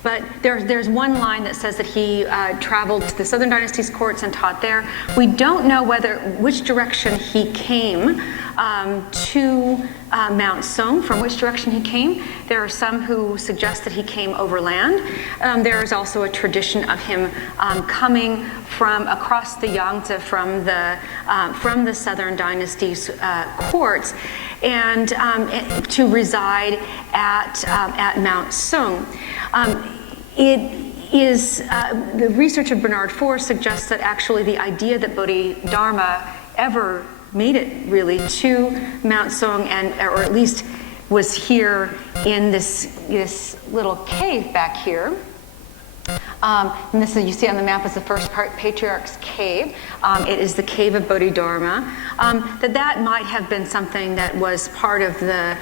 But there's one line that says that he traveled to the Southern Dynasty's courts and taught there. We don't know which direction he came to Mount Sung, from which direction he came. There are some who suggest that he came overland. There is also a tradition of him coming from across the Yangtze from the Southern Dynasty's courts and to reside at Mount Sung. The research of Bernard Forrest suggests that actually the idea that Bodhidharma ever made it really to Mount Sung, or at least was here in this little cave back here. And this, you see on the map, is the first patriarch's cave. It is the cave of Bodhidharma. That might have been something that was part of the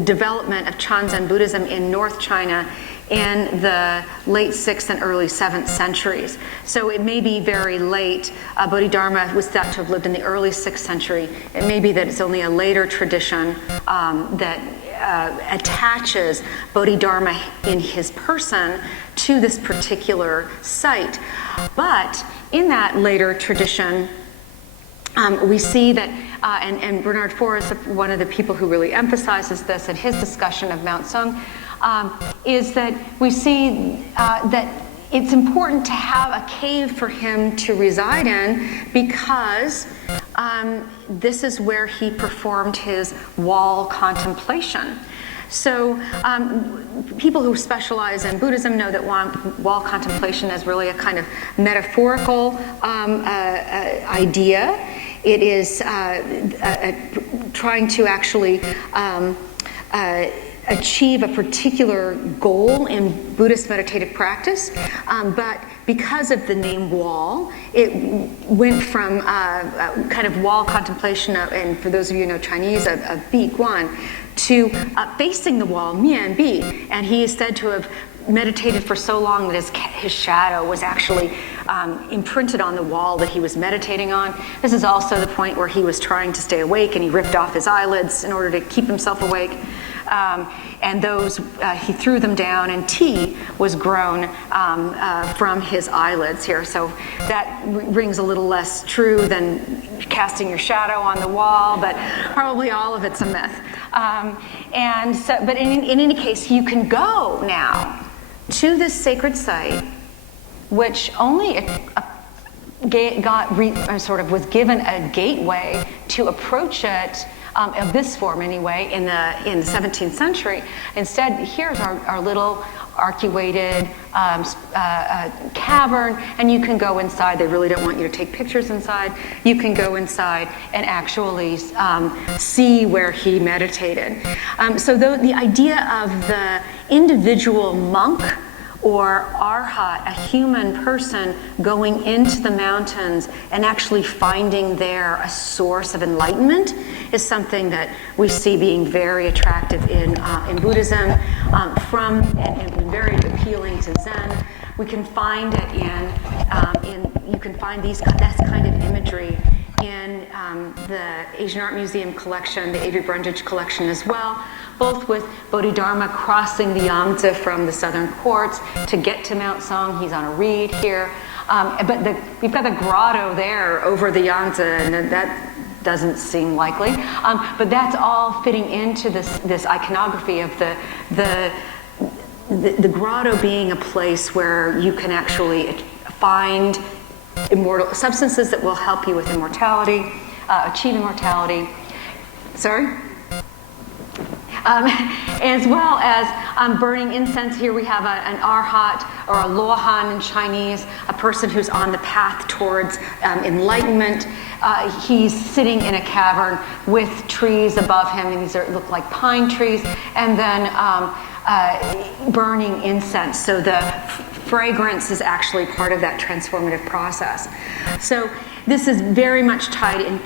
development of Chan Zen Buddhism in North China in the late 6th and early 7th centuries. So it may be very late. Bodhidharma was thought to have lived in the early 6th century. It may be that it's only a later tradition that attaches Bodhidharma in his person to this particular site. But in that later tradition, we see that, and Bernard Forrest, one of the people who really emphasizes this in his discussion of Mount Sung, is that we see that it's important to have a cave for him to reside in because this is where he performed his wall contemplation. So people who specialize in Buddhism know that wall contemplation is really a kind of metaphorical idea. It is trying to actually achieve a particular goal in Buddhist meditative practice, but because of the name wall, it went from kind of wall contemplation, and for those of you who know Chinese, of bi guan, to facing the wall, mian bi, and he is said to have meditated for so long that his shadow was actually imprinted on the wall that he was meditating on. This is also the point where he was trying to stay awake and he ripped off his eyelids in order to keep himself awake. And those, he threw them down, and tea was grown from his eyelids here. So that rings a little less true than casting your shadow on the wall, but probably all of it's a myth. But in any case, you can go now to this sacred site, which only was given a gateway to approach it. Of this form anyway, in the 17th century. Instead, here's our little arcuated cavern, and you can go inside. They really don't want you to take pictures inside. You can go inside and actually see where he meditated. So the idea of the individual monk or arhat, a human person going into the mountains and actually finding there a source of enlightenment, is something that we see being very attractive in Buddhism, and very appealing to Zen. We can find it you can find this kind of imagery in the Asian Art Museum collection, the Avery Brundage collection as well, both with Bodhidharma crossing the Yangtze from the southern courts to get to Mount Sung. He's on a reed here. But we've got the grotto there over the Yangtze, and doesn't seem likely. But that's all fitting into this iconography of the grotto being a place where you can actually find immortal substances that will help you with immortality, achieve immortality. Sorry? As well as burning incense. Here we have an arhat or a lohan in Chinese, a person who's on the path towards enlightenment. He's sitting in a cavern with trees above him, and these look like pine trees, and then burning incense. So the fragrance is actually part of that transformative process. So this is very much tied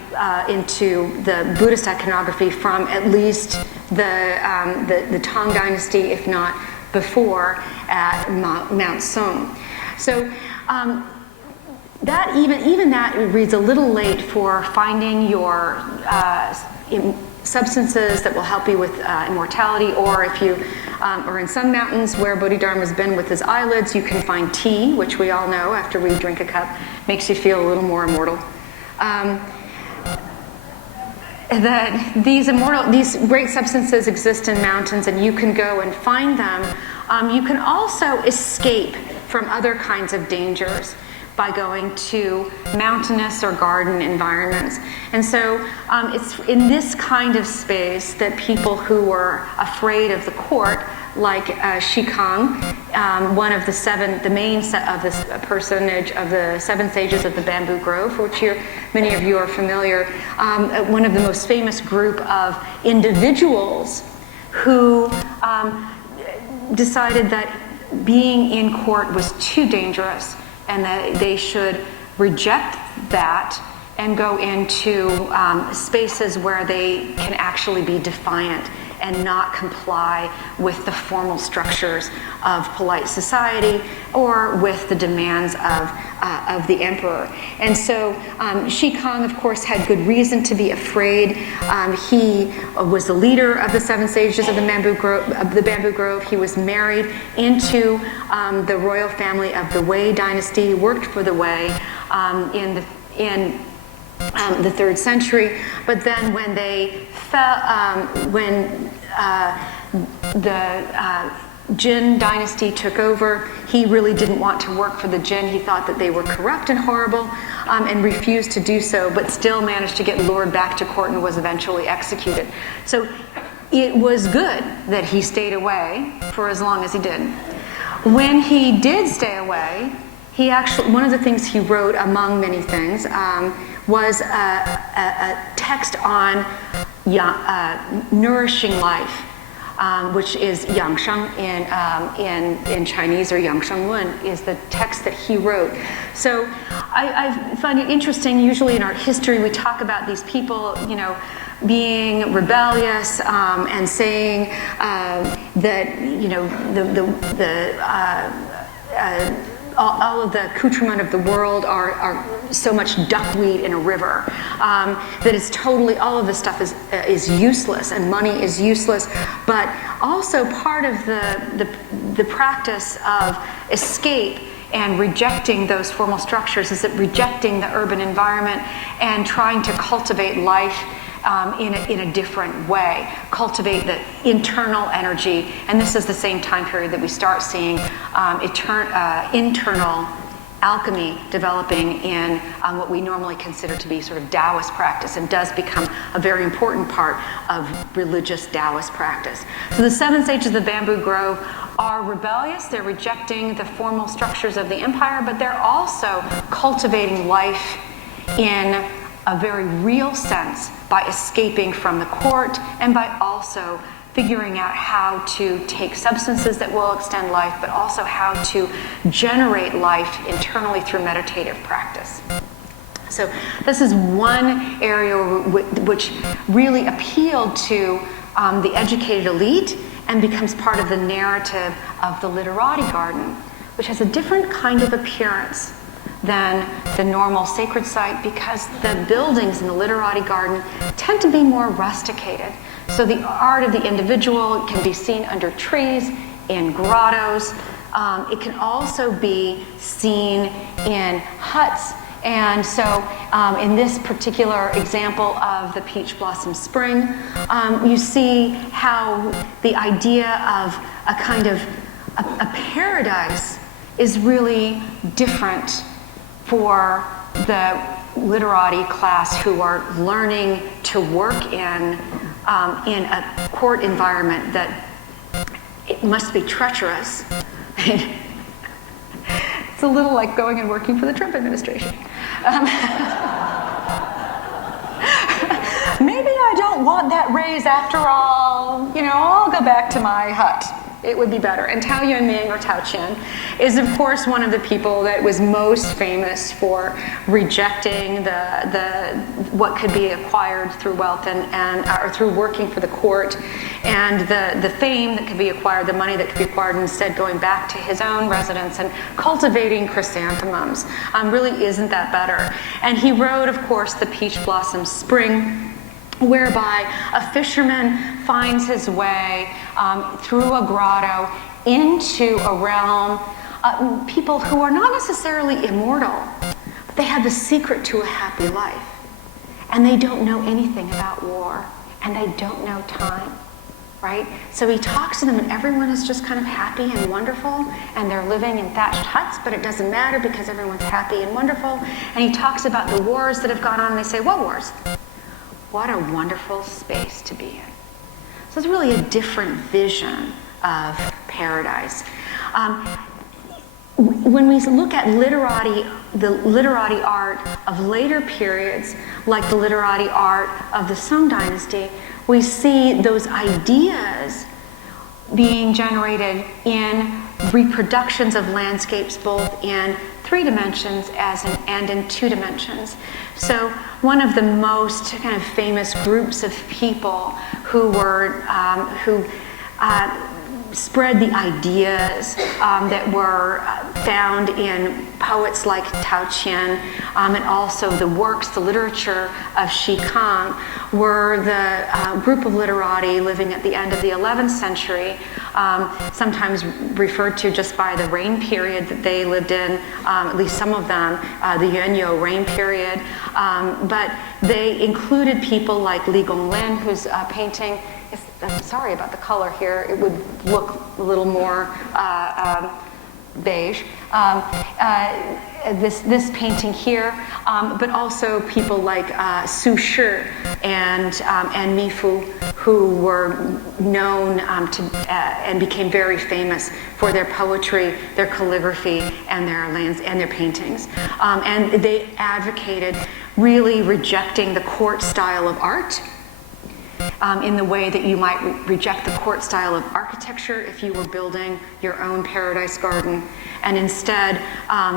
into the Buddhist iconography from at least the Tang Dynasty, if not before, at Mount Song. So that even that reads a little late for finding your substances that will help you with immortality, or if you or in some mountains where Bodhidharma's been with his eyelids, you can find tea, which we all know after we drink a cup makes you feel a little more immortal. That these great substances exist in mountains, and you can go and find them. You can also escape from other kinds of dangers by going to mountainous or garden environments. And so it's in this kind of space that people who were afraid of the court, like Shikang, one of the main of this personage of the 7 sages of the Bamboo Grove, which many of you are familiar, one of the most famous group of individuals who decided that being in court was too dangerous, and that they should reject that and go into spaces where they can actually be defiant and not comply with the formal structures of polite society or with the demands of the emperor. And so Shikang, of course, had good reason to be afraid. He was the leader of the 7 sages of the Bamboo Grove. He was married into the royal family of the Wei dynasty. He worked for the Wei in the 3rd century, but then when they fell, when the Jin dynasty took over, he really didn't want to work for the Jin. He thought that they were corrupt and horrible, and refused to do so, but still managed to get lured back to court and was eventually executed. So it was good that he stayed away for as long as he did. When he did stay away, he actually, one of the things he wrote, among many things, was a text on nourishing life, which is Yangsheng in Chinese, or Yangsheng Lun is the text that he wrote. So I find it interesting. Usually in art history, we talk about these people, being rebellious and saying that all of the accoutrement of the world are so much duckweed in a river, that it's totally, all of this stuff is useless, and money is useless. But also part of the practice of escape and rejecting those formal structures is that rejecting the urban environment and trying to cultivate life in a different way, cultivate the internal energy. And this is the same time period that we start seeing internal alchemy developing in what we normally consider to be sort of Taoist practice, and does become a very important part of religious Taoist practice. So the 7 sages of the Bamboo Grove are rebellious. They're rejecting the formal structures of the empire, but they're also cultivating life in a very real sense by escaping from the court, and by also figuring out how to take substances that will extend life, but also how to generate life internally through meditative practice. So this is one area which really appealed to the educated elite and becomes part of the narrative of the Literati Garden, which has a different kind of appearance than the normal sacred site, because the buildings in the Literati Garden tend to be more rusticated. So the art of the individual can be seen under trees, in grottos. It can also be seen in huts And so in this particular example of the Peach Blossom Spring, you see how the idea of a kind of a paradise is really different for the literati class who are learning to work in a court environment that it must be treacherous. It's a little like going and working for the Trump administration. Maybe I don't want that raise after all. I'll go back to my hut. It would be better. And Tao Yuanming, or Tao Qian, is of course one of the people that was most famous for rejecting the what could be acquired through wealth and or through working for the court, and the fame that could be acquired, the money that could be acquired, and instead going back to his own residence and cultivating chrysanthemums. Really isn't that better? And he wrote, of course, the Peach Blossom Spring, whereby a fisherman finds his way through a grotto into a realm, people who are not necessarily immortal, but they have the secret to a happy life. And they don't know anything about war, and they don't know time, right? So he talks to them, and everyone is just kind of happy and wonderful, and they're living in thatched huts, but it doesn't matter because everyone's happy and wonderful. And he talks about the wars that have gone on, and they say, what wars? What a wonderful space to be in. So it's really a different vision of paradise. When we look at the literati art of later periods, like the literati art of the Song Dynasty, we see those ideas being generated in reproductions of landscapes, both in 3 dimensions and in 2 dimensions. So one of the most kind of famous groups of people who spread the ideas that were found in poets like Tao Qian, and also the works, the literature of Shi Kang, were the group of literati living at the end of the 11th century, sometimes referred to just by the reign period that they lived in, at least some of them, the Yuanyo reign period. But they included people like Li Gonglin, whose painting, I'm sorry about the color here, it would look a little more beige. This painting here, but also people like Su Shi and Mi Fu, who were known and became very famous for their poetry, their calligraphy, and their paintings. And they advocated really rejecting the court style of art, in the way that you might reject the court style of architecture if you were building your own paradise garden, and instead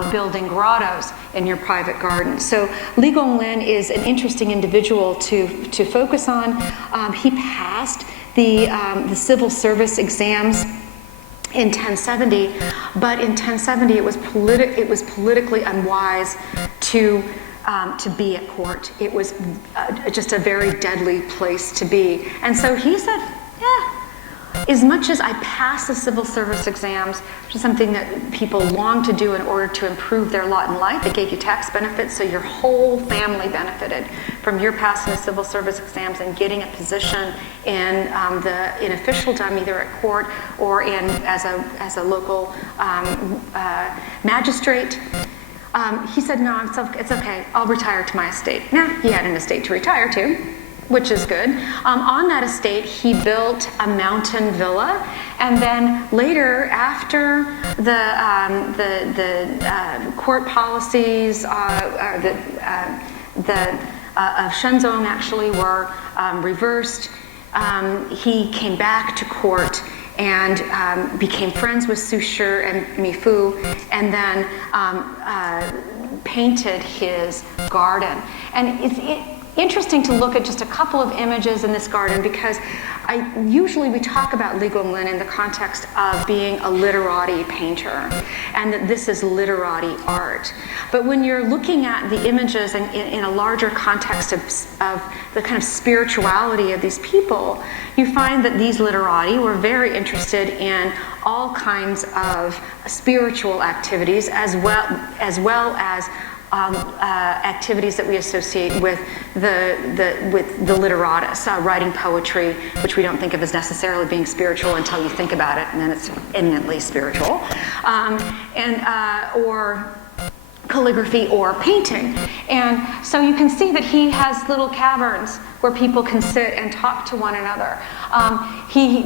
building grottos in your private garden. So Li Gonglin is an interesting individual to focus on. He passed the civil service exams in 1070, but in 1070 it was politically unwise to be at court. It was just a very deadly place to be. And so he said, as much as I passed the civil service exams, which is something that people long to do in order to improve their lot in life, they gave you tax benefits, so your whole family benefited from your passing the civil service exams and getting a position in officialdom, either at court or as a local magistrate. He said, no, it's okay, I'll retire to my estate. Now, he had an estate to retire to, which is good. On that estate, he built a mountain villa, and then later, after the court policies of Shenzong actually were reversed, he came back to court and became friends with Su Shi and Mi Fu, and then painted his garden. And it's interesting to look at just a couple of images in this garden, because usually we talk about Li Gonglin in the context of being a literati painter, and that this is literati art. But when you're looking at the images in a larger context of the kind of spirituality of these people, you find that these literati were very interested in all kinds of spiritual activities, as well as activities that we associate with the literatus, writing poetry, which we don't think of as necessarily being spiritual until you think about it, and then it's eminently spiritual, or calligraphy or painting. And so you can see that he has little caverns where people can sit and talk to one another.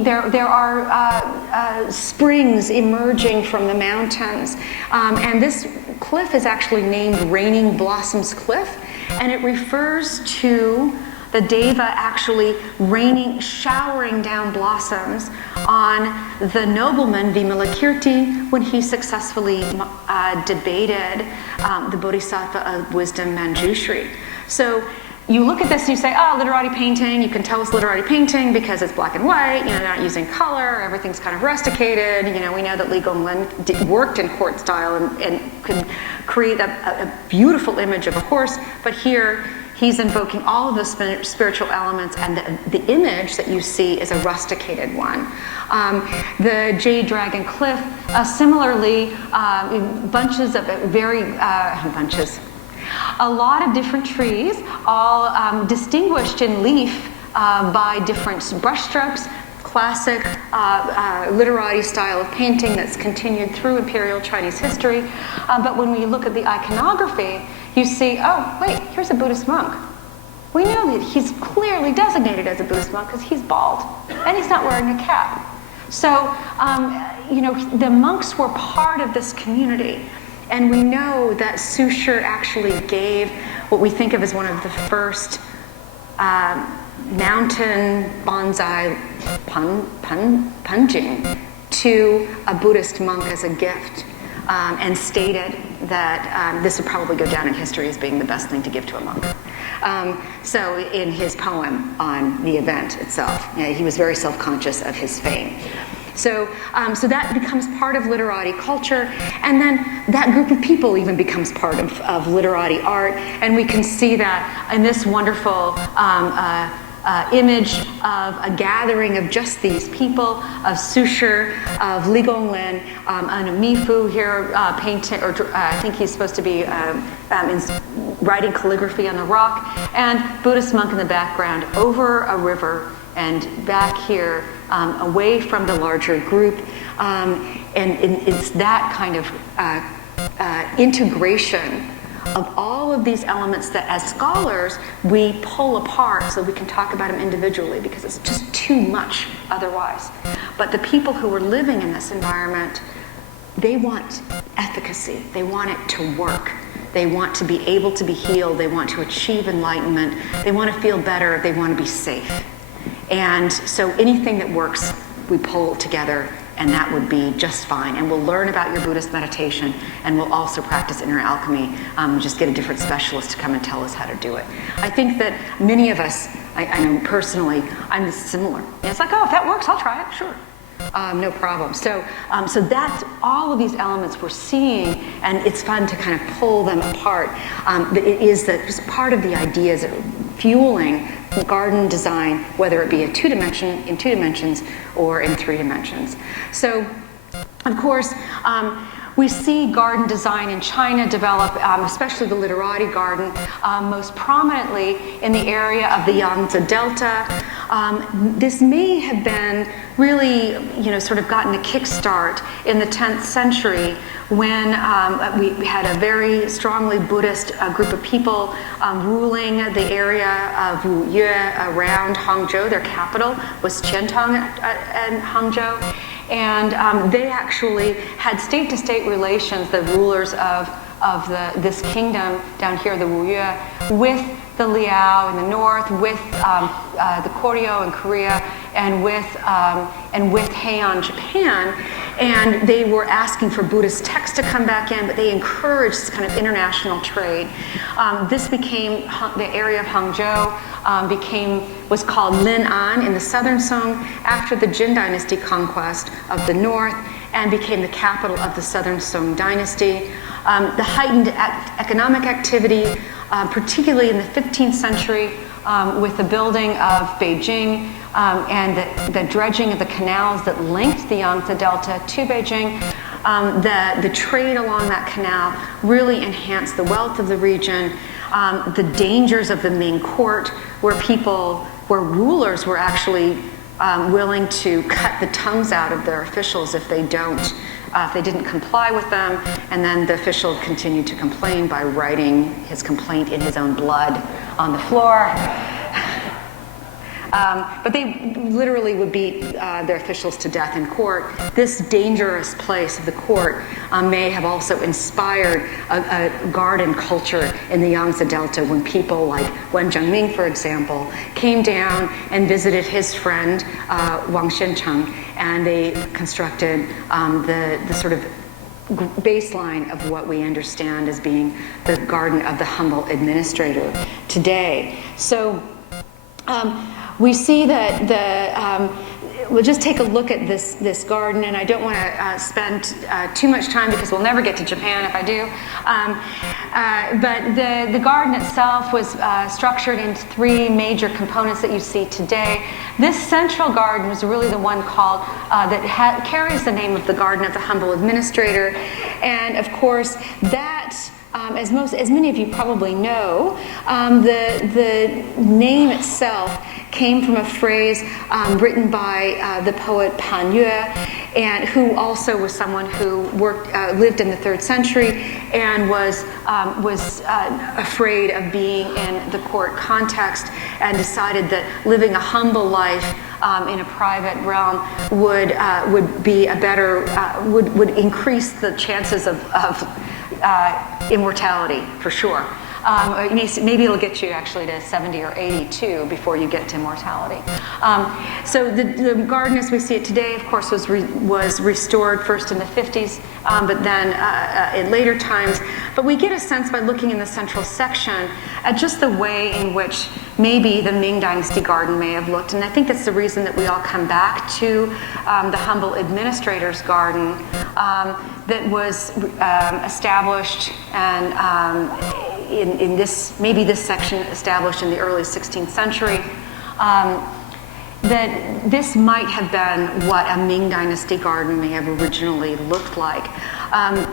There are springs emerging from the mountains. And this cliff is actually named Raining Blossoms Cliff, and it refers to the deva actually showering down blossoms on the nobleman Vimalakirti when he successfully debated the Bodhisattva of wisdom Manjushri. So you look at this and you say, oh, literati painting, you can tell it's literati painting because it's black and white, they're not using color, everything's kind of rusticated, we know that Li Gonglen worked in court style and could create a beautiful image of a horse, but here he's invoking all of the spiritual elements, and the image that you see is a rusticated one. The Jade Dragon Cliff, similarly, bunches of a lot of different trees, all distinguished in leaf by different brushstrokes, classic literati style of painting that's continued through imperial Chinese history. But when we look at the iconography, you see, oh, wait, here's a Buddhist monk. We know that he's clearly designated as a Buddhist monk because he's bald and he's not wearing a cap. So, the monks were part of this community. And we know that Sushir actually gave what we think of as one of the first mountain bonsai punjing to a Buddhist monk as a gift, and stated that this would probably go down in history as being the best thing to give to a monk. So in his poem on the event itself, he was very self-conscious of his fame. So that becomes part of literati culture, and then that group of people even becomes part of literati art, and we can see that in this wonderful image of a gathering of just these people, of Sushir, of Li Gonglen, and Mifu here painting, or I think he's supposed to be writing calligraphy on the rock, and Buddhist monk in the background over a river, and back here away from the larger group, and it's that kind of integration of all of these elements that as scholars we pull apart so we can talk about them individually because it's just too much otherwise. But the people who are living in this environment, they want efficacy, they want it to work. They want to be able to be healed, they want to achieve enlightenment, they want to feel better, they want to be safe. And so anything that works, we pull together, and that would be just fine. And we'll learn about your Buddhist meditation, and we'll also practice inner alchemy. Just get a different specialist to come and tell us how to do it. I think that many of us, I know personally, I'm similar. And it's like, oh, if that works, I'll try it, sure. No problem. So that's all of these elements we're seeing, and it's fun to kind of pull them apart. But it is just part of the ideas that are fueling garden design, whether it be in two dimensions or in 3 dimensions. So, of course, we see garden design in China develop, especially the Literati Garden, most prominently in the area of the Yangtze Delta. This may have been really, sort of gotten a kickstart in the 10th century when we had a very strongly Buddhist group of people ruling the area of Wuyue around Hangzhou. Their capital was Qiantang and Hangzhou. And they actually had state-to-state relations, the rulers of this kingdom down here, the Wuyue, with the Liao in the north, with the Koryo in Korea, and with Heian, Japan. And they were asking for Buddhist texts to come back in, but they encouraged this kind of international trade. This became, the area of Hangzhou was called Lin'an in the southern Song after the Jin dynasty conquest of the north, and became the capital of the southern Song dynasty. The heightened economic activity, particularly in the 15th century, with the building of Beijing and the dredging of the canals that linked the Yangtze Delta to Beijing, The trade along that canal really enhanced the wealth of the region. The dangers of the Ming court, where rulers were actually willing to cut the tongues out of their officials if they didn't comply with them, and then the official continued to complain by writing his complaint in his own blood on the floor. But they literally would beat their officials to death in court. This dangerous place of the court may have also inspired a garden culture in the Yangtze Delta when people like Wen Zhengming, for example, came down and visited his friend Wang Xiancheng, and they constructed the sort of baseline of what we understand as being the garden of the humble administrator today. So we see that we'll just take a look at this garden, and I don't want to spend too much time because we'll never get to Japan if I do. But the garden itself was structured into three major components that you see today. This central garden was really the one called that carries the name of the Garden of the Humble Administrator, and of course that. As many of you probably know, the name itself came from a phrase written by the poet Pan Yue, and who also was someone who lived in the 3rd century and was afraid of being in the court context, and decided that living a humble life in a private realm would be a better would increase the chances of immortality, for sure. Maybe it'll get you actually to 70 or 82 before you get to immortality. So the garden as we see it today, of course, was restored first in the 50s, but then in later times. But we get a sense by looking in the central section at just the way in which maybe the Ming Dynasty garden may have looked. And I think that's the reason that we all come back to the humble administrator's garden that was established and in this, maybe this section established in the early 16th century, that this might have been what a Ming Dynasty garden may have originally looked like.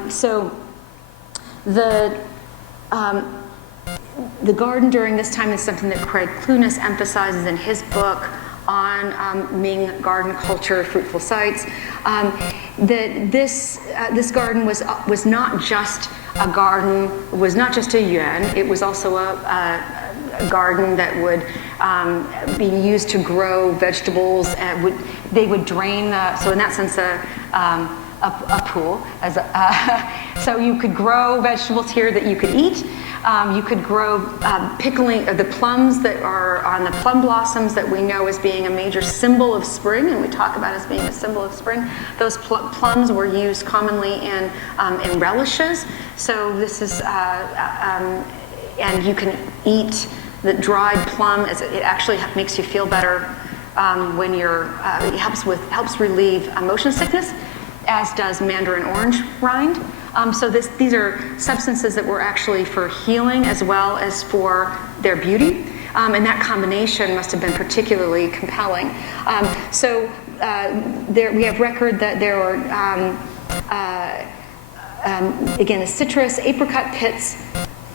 So the garden during this time is something that Craig Clunas emphasizes in his book on Ming garden culture, fruitful sites. That this garden was not just a garden, was not just a yuan, it was also a garden that would be used to grow vegetables, and they would drain so in that sense a pool. So you could grow vegetables here that you could eat. You could grow pickling the plums that are on the plum blossoms that we know as being a major symbol of spring, and we talk about as being a symbol of spring. Those plums were used commonly in relishes. So this is, and you can eat the dried plum. It actually makes you feel better when you're. It helps relieve motion sickness, as does mandarin orange rind. So these are substances that were actually for healing as well as for their beauty. And that combination must have been particularly compelling. So we have record that there were, again, the citrus, apricot pits,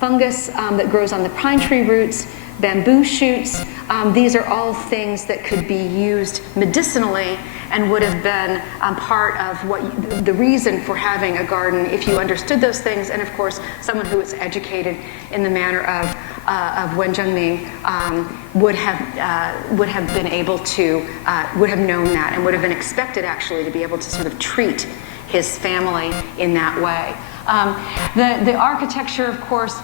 fungus that grows on the pine tree roots, bamboo shoots. These are all things that could be used medicinally and would have been part of the reason for having a garden if you understood those things. And of course, someone who was educated in the manner of Wen Zhengming would have been able to, would have known that and would have been expected actually to be able to sort of treat his family in that way. The architecture, of course,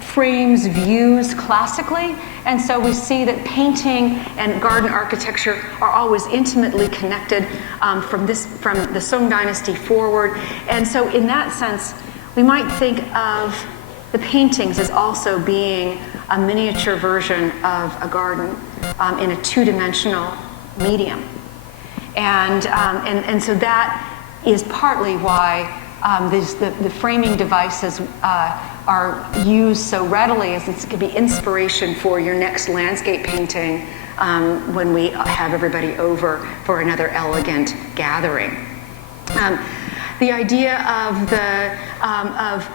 frames views classically, and so we see that painting and garden architecture are always intimately connected from the Song Dynasty forward. And so in that sense, we might think of the paintings as also being a miniature version of a garden in a two-dimensional medium. And so that is partly why the framing devices are used so readily, as it could be inspiration for your next landscape painting when we have everybody over for another elegant gathering. The idea of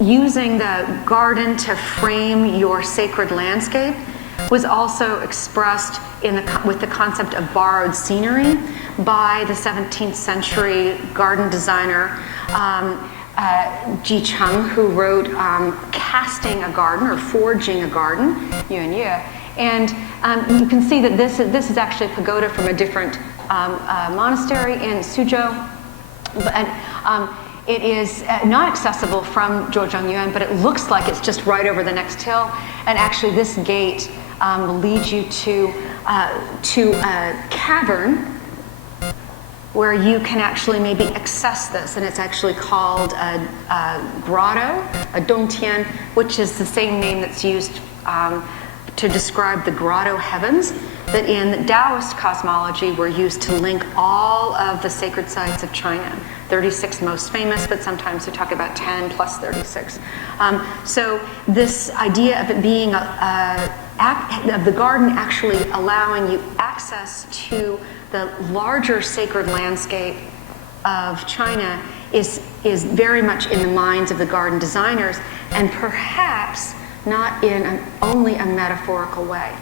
using the garden to frame your sacred landscape was also expressed with the concept of borrowed scenery by the 17th century garden designer Ji Chung, who wrote Casting a Garden or Forging a Garden, Yuan Yue. And you can see that this is actually a pagoda from a different monastery in Suzhou. But it is not accessible from Zhuozhengyuan, but it looks like it's just right over the next hill. And actually this gate will lead you to a cavern where you can actually maybe access this, and it's actually called a grotto, a dongtian, which is the same name that's used to describe the grotto heavens that in Taoist cosmology were used to link all of the sacred sites of China. 36 most famous, but sometimes we talk about 10 plus 36. So this idea of it being of the garden actually allowing you access to the larger sacred landscape of China is very much in the minds of the garden designers, and perhaps not in only a metaphorical way.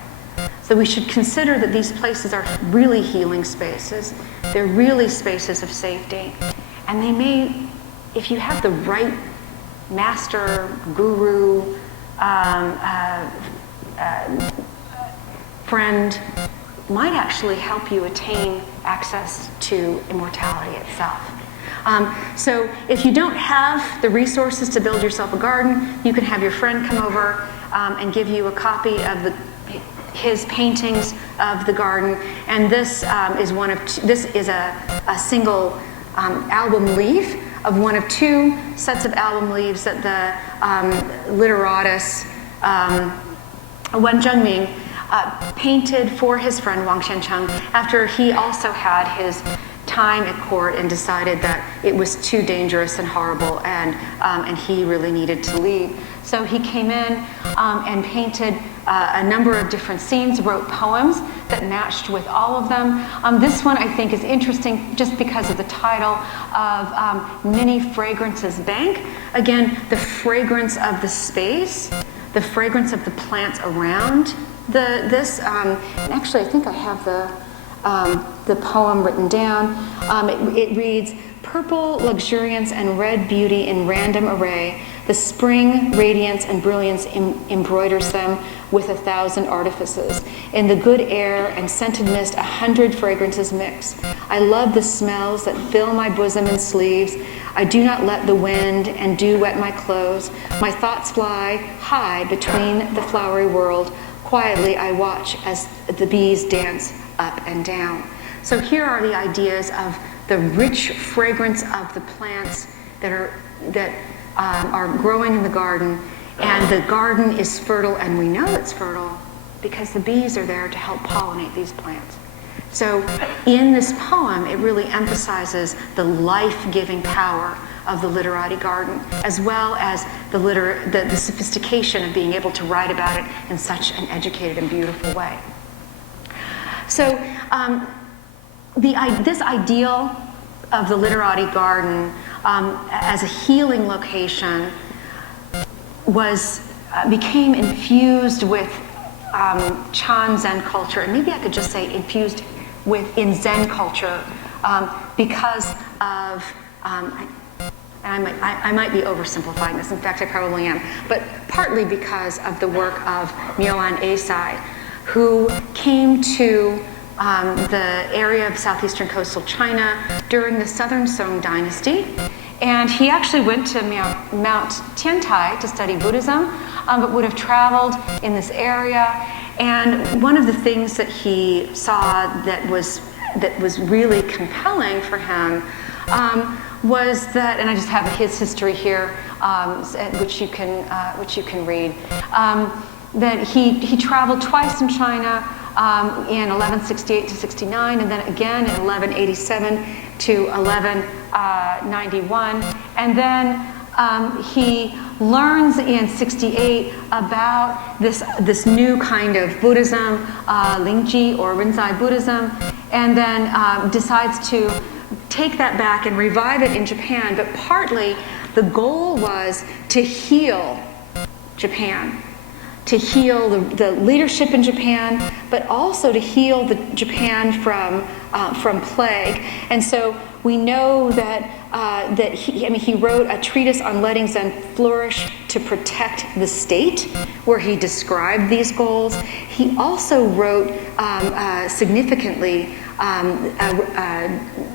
So we should consider that these places are really healing spaces. They're really spaces of safety. And they may, if you have the right master, guru, friend, might actually help you attain access to immortality itself. So if you don't have the resources to build yourself a garden, you can have your friend come over and give you a copy of his paintings of the garden. And this is a single album leaf of one of two sets of album leaves that the literatus Wen Zhengming painted for his friend Wang Xiancheng after he also had his time at court and decided that it was too dangerous and horrible, and he really needed to leave. So he came in and painted a number of different scenes, wrote poems that matched with all of them. This one I think is interesting just because of the title of Many Fragrances Bank. Again, the fragrance of the space, the fragrance of the plants around this. And actually, I think I have the poem written down. It reads, "Purple luxuriance and red beauty in random array, the spring radiance and brilliance embroiders them with 1,000 artifices. In the good air and scented mist 100 fragrances mix. I love the smells that fill my bosom and sleeves. I do not let the wind and dew wet my clothes. My thoughts fly high between the flowery world. Quietly I watch as the bees dance up and down." So here are the ideas of the rich fragrance of the plants that are growing in the garden, and the garden is fertile, and we know it's fertile because the bees are there to help pollinate these plants. So in this poem, it really emphasizes the life-giving power of the Literati Garden, as well as the sophistication of being able to write about it in such an educated and beautiful way. So this ideal of the Literati Garden as a healing location became infused with Chan Zen culture, and maybe I could just say infused in Zen culture because of, and I might be oversimplifying this, in fact I probably am, but partly because of the work of Myoan Eisai, who came to the area of southeastern coastal China during the Southern Song Dynasty. And he actually went to Mount Tiantai to study Buddhism, but would have traveled in this area. And one of the things that he saw that was really compelling for him was that, and I just have his history here, which you can read, that he traveled twice in China. In 1168 to 69, and then again in 1187 to 1191. And then he learns in 68 about this new kind of Buddhism, Lingji or Rinzai Buddhism, and then decides to take that back and revive it in Japan. But partly the goal was to heal Japan, to heal the leadership in Japan, but also to heal Japan from plague. And so we know that he wrote a treatise on letting Zen flourish to protect the state, where he described these goals. He also wrote significantly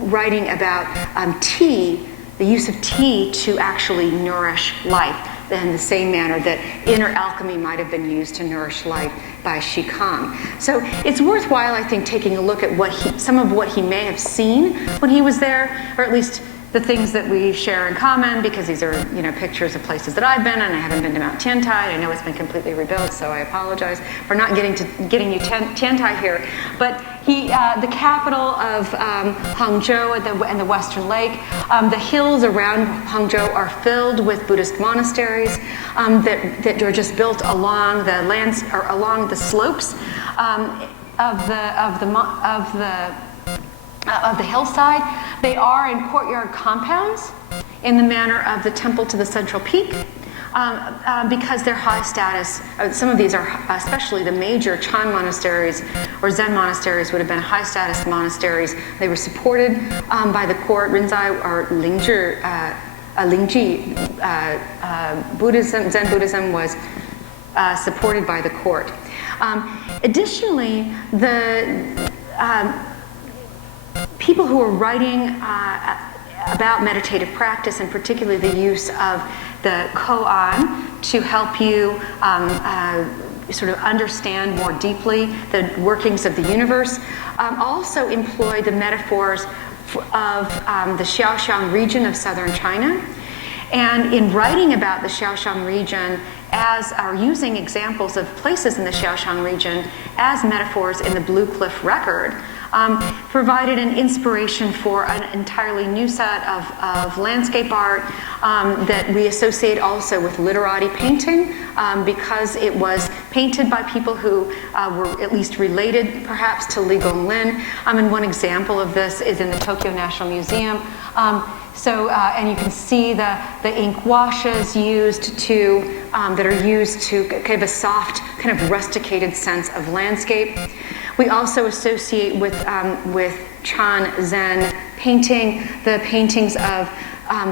writing about tea, the use of tea to actually nourish life, in the same manner that inner alchemy might have been used to nourish life by Shikang. So it's worthwhile, I think, taking a look at some of what he may have seen when he was there, or at least the things that we share in common, because these are, pictures of places that I've been, and I haven't been to Mount Tiantai. I know it's been completely rebuilt, so I apologize for not getting you Tiantai here. But the capital of Hangzhou and the Western Lake, the hills around Hangzhou are filled with Buddhist monasteries that are just built along the slopes of the hillside. They are in courtyard compounds in the manner of the temple to the central peak, because they're high status. Some of these are, especially the major Chan monasteries or Zen monasteries, would have been high status monasteries. They were supported by the court. Rinzai or Lingji Buddhism, Zen Buddhism was supported by the court. Additionally, the people who are writing about meditative practice, and particularly the use of the koan to help you sort of understand more deeply the workings of the universe, also employ the metaphors of the Xiaoshan region of southern China. And in writing about the Xiaoshan region, are using examples of places in the Xiaoshan region as metaphors in the Blue Cliff Record, provided an inspiration for an entirely new set of landscape art that we associate also with literati painting, because it was painted by people who were at least related perhaps to Li Gonglin. And one example of this is in the Tokyo National Museum. And you can see the ink washes used that are used to give a soft, kind of rusticated sense of landscape. We also associate with Chan Zen painting the paintings of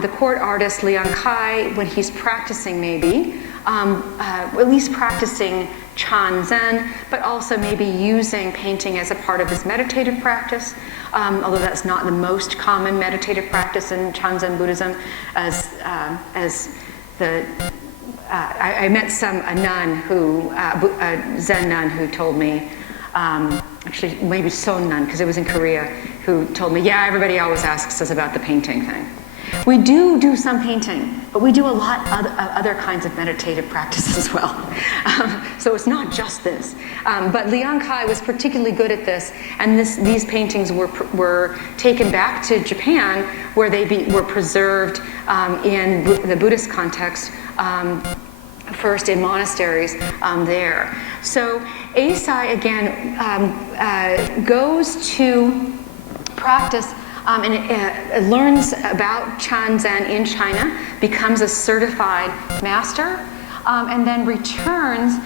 the court artist Liang Kai when he's practicing, maybe, at least practicing Chan Zen, but also maybe using painting as a part of his meditative practice, although that's not the most common meditative practice in Chan Zen Buddhism. I met a Zen nun who told me, actually maybe Son nun, because it was in Korea, who told me, yeah, everybody always asks us about the painting thing. We do some painting, but we do a lot of other kinds of meditative practice as well. So it's not just this. But Liang Kai was particularly good at this, and these paintings were taken back to Japan, where they were preserved in the Buddhist context, first in monasteries there. So Eisai, again, goes to practice and learns about Chan Zen in China, becomes a certified master, and then returns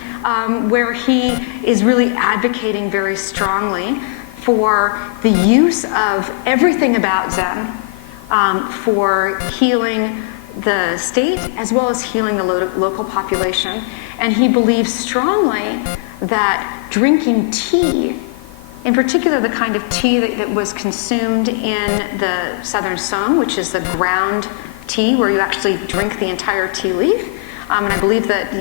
where he is really advocating very strongly for the use of everything about Zen for healing the state as well as healing the local population. And he believes strongly that drinking tea, in particular the kind of tea that was consumed in the southern Song, which is the ground tea where you actually drink the entire tea leaf. And I believe that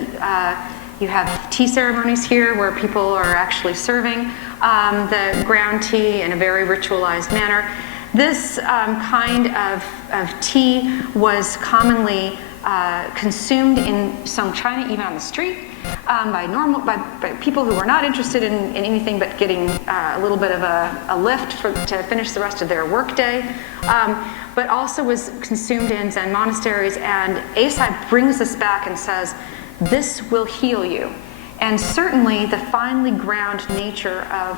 you have tea ceremonies here where people are actually serving the ground tea in a very ritualized manner. This kind of tea was commonly consumed in Song China, even on the street, by people who were not interested in anything but getting a little bit of a lift to finish the rest of their workday, but also was consumed in Zen monasteries. And Eisai brings this back and says, this will heal you. And certainly the finely ground nature of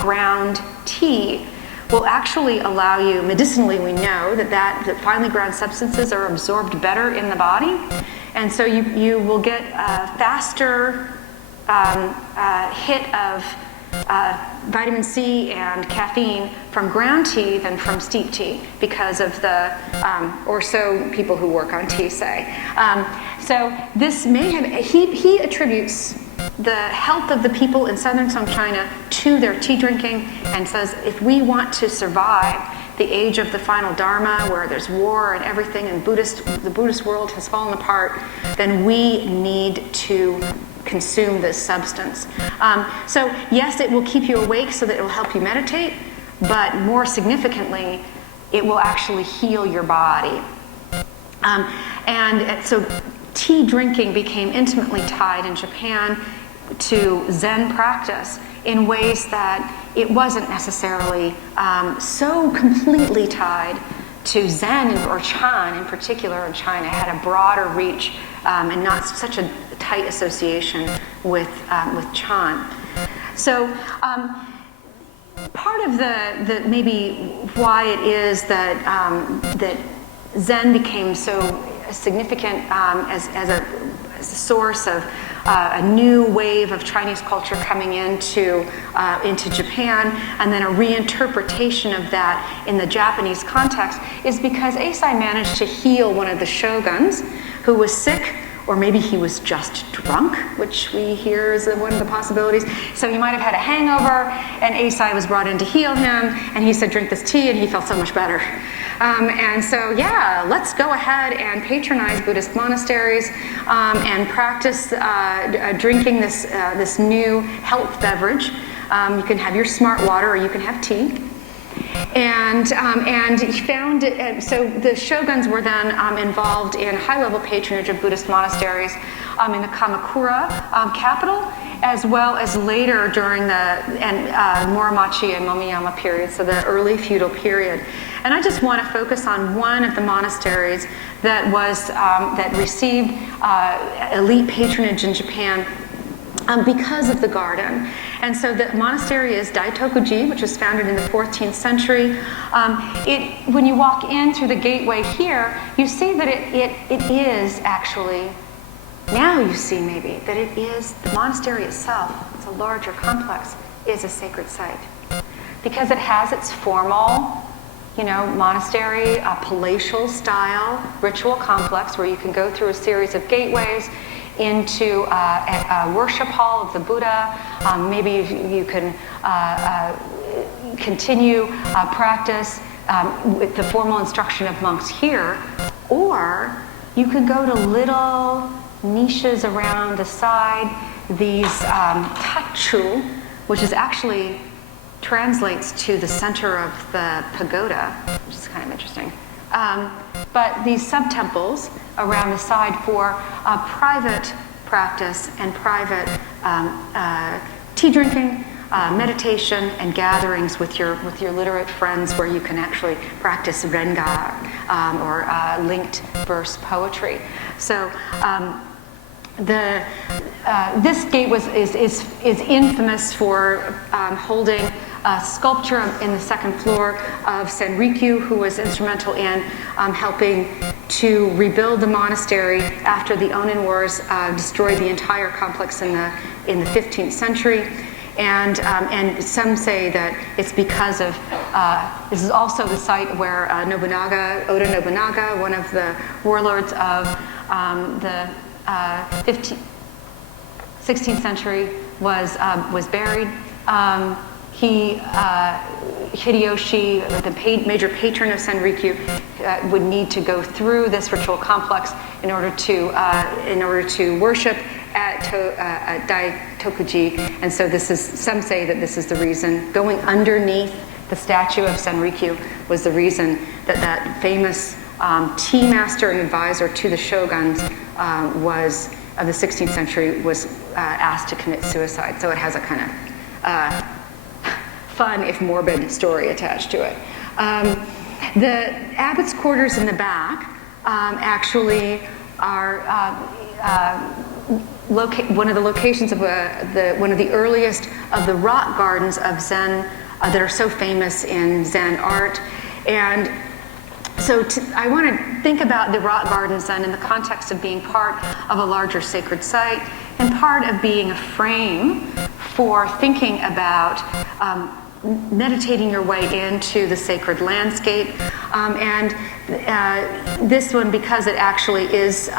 ground tea will actually allow you, medicinally we know that finely ground substances are absorbed better in the body. And so you will get a faster hit of vitamin C and caffeine from ground tea than from steep tea because of the, or so people who work on tea say. So this may have, he attributes the health of the people in southern China to their tea drinking, and says if we want to survive the age of the final Dharma, where there's war and everything, and the Buddhist world has fallen apart, then we need to consume this substance. So yes, it will keep you awake so that it will help you meditate, but more significantly, it will actually heal your body. And so tea drinking became intimately tied in Japan to Zen practice in ways that it wasn't necessarily so completely tied to Zen or Chan in particular in China. It had a broader reach and not such a tight association with Chan. So part of the maybe why it is that that Zen became so significant as a source of a new wave of Chinese culture coming into Japan, and then a reinterpretation of that in the Japanese context, is because Eisai managed to heal one of the shoguns who was sick, or maybe he was just drunk, which we hear is one of the possibilities. So he might have had a hangover, and Eisai was brought in to heal him, and he said, drink this tea, and he felt so much better. And so, yeah, let's go ahead and patronize Buddhist monasteries and practice drinking this new health beverage. You can have your smart water, or you can have tea. And he found it, so the shoguns were then involved in high-level patronage of Buddhist monasteries in the Kamakura capital, as well as later during the Muromachi and Momoyama period, so the early feudal period. And I just want to focus on one of the monasteries that was that received elite patronage in Japan because of the garden. And so the monastery is Daitokuji, which was founded in the 14th century. When you walk in through the gateway here, you see that it is actually, now you see maybe, that it is, the monastery itself, it's a larger complex, is a sacred site. Because it has its formal, monastery, palatial style ritual complex where you can go through a series of gateways into a worship hall of the Buddha. Maybe you can continue practice with the formal instruction of monks here, or you could go to little niches around the side, these tachu, which is actually translates to the center of the pagoda, which is kind of interesting. But these sub-temples around the side for private practice and private tea drinking, meditation, and gatherings with your literate friends, where you can actually practice renga or linked verse poetry. So this gate is infamous for holding a sculpture in the second floor of Senrikyu, who was instrumental in helping to rebuild the monastery after the Onin Wars destroyed the entire complex in the 15th century. And some say that it's because of, this is also the site where Oda Nobunaga, one of the warlords of the 16th century, was buried. Hideyoshi, the major patron of Senrikyu, would need to go through this ritual complex in order to worship at Daitokuji, and so some say that this is the reason. Going underneath the statue of Senrikyu was the reason that famous tea master and advisor to the shoguns of the 16th century was asked to commit suicide. So it has a kind of fun, if morbid, story attached to it. The abbot's quarters in the back actually are one of the locations of one of the earliest of the rock gardens of Zen that are so famous in Zen art. And so I want to think about the rock gardens then in the context of being part of a larger sacred site and part of being a frame for thinking about meditating your way into the sacred landscape. And this one, because it actually is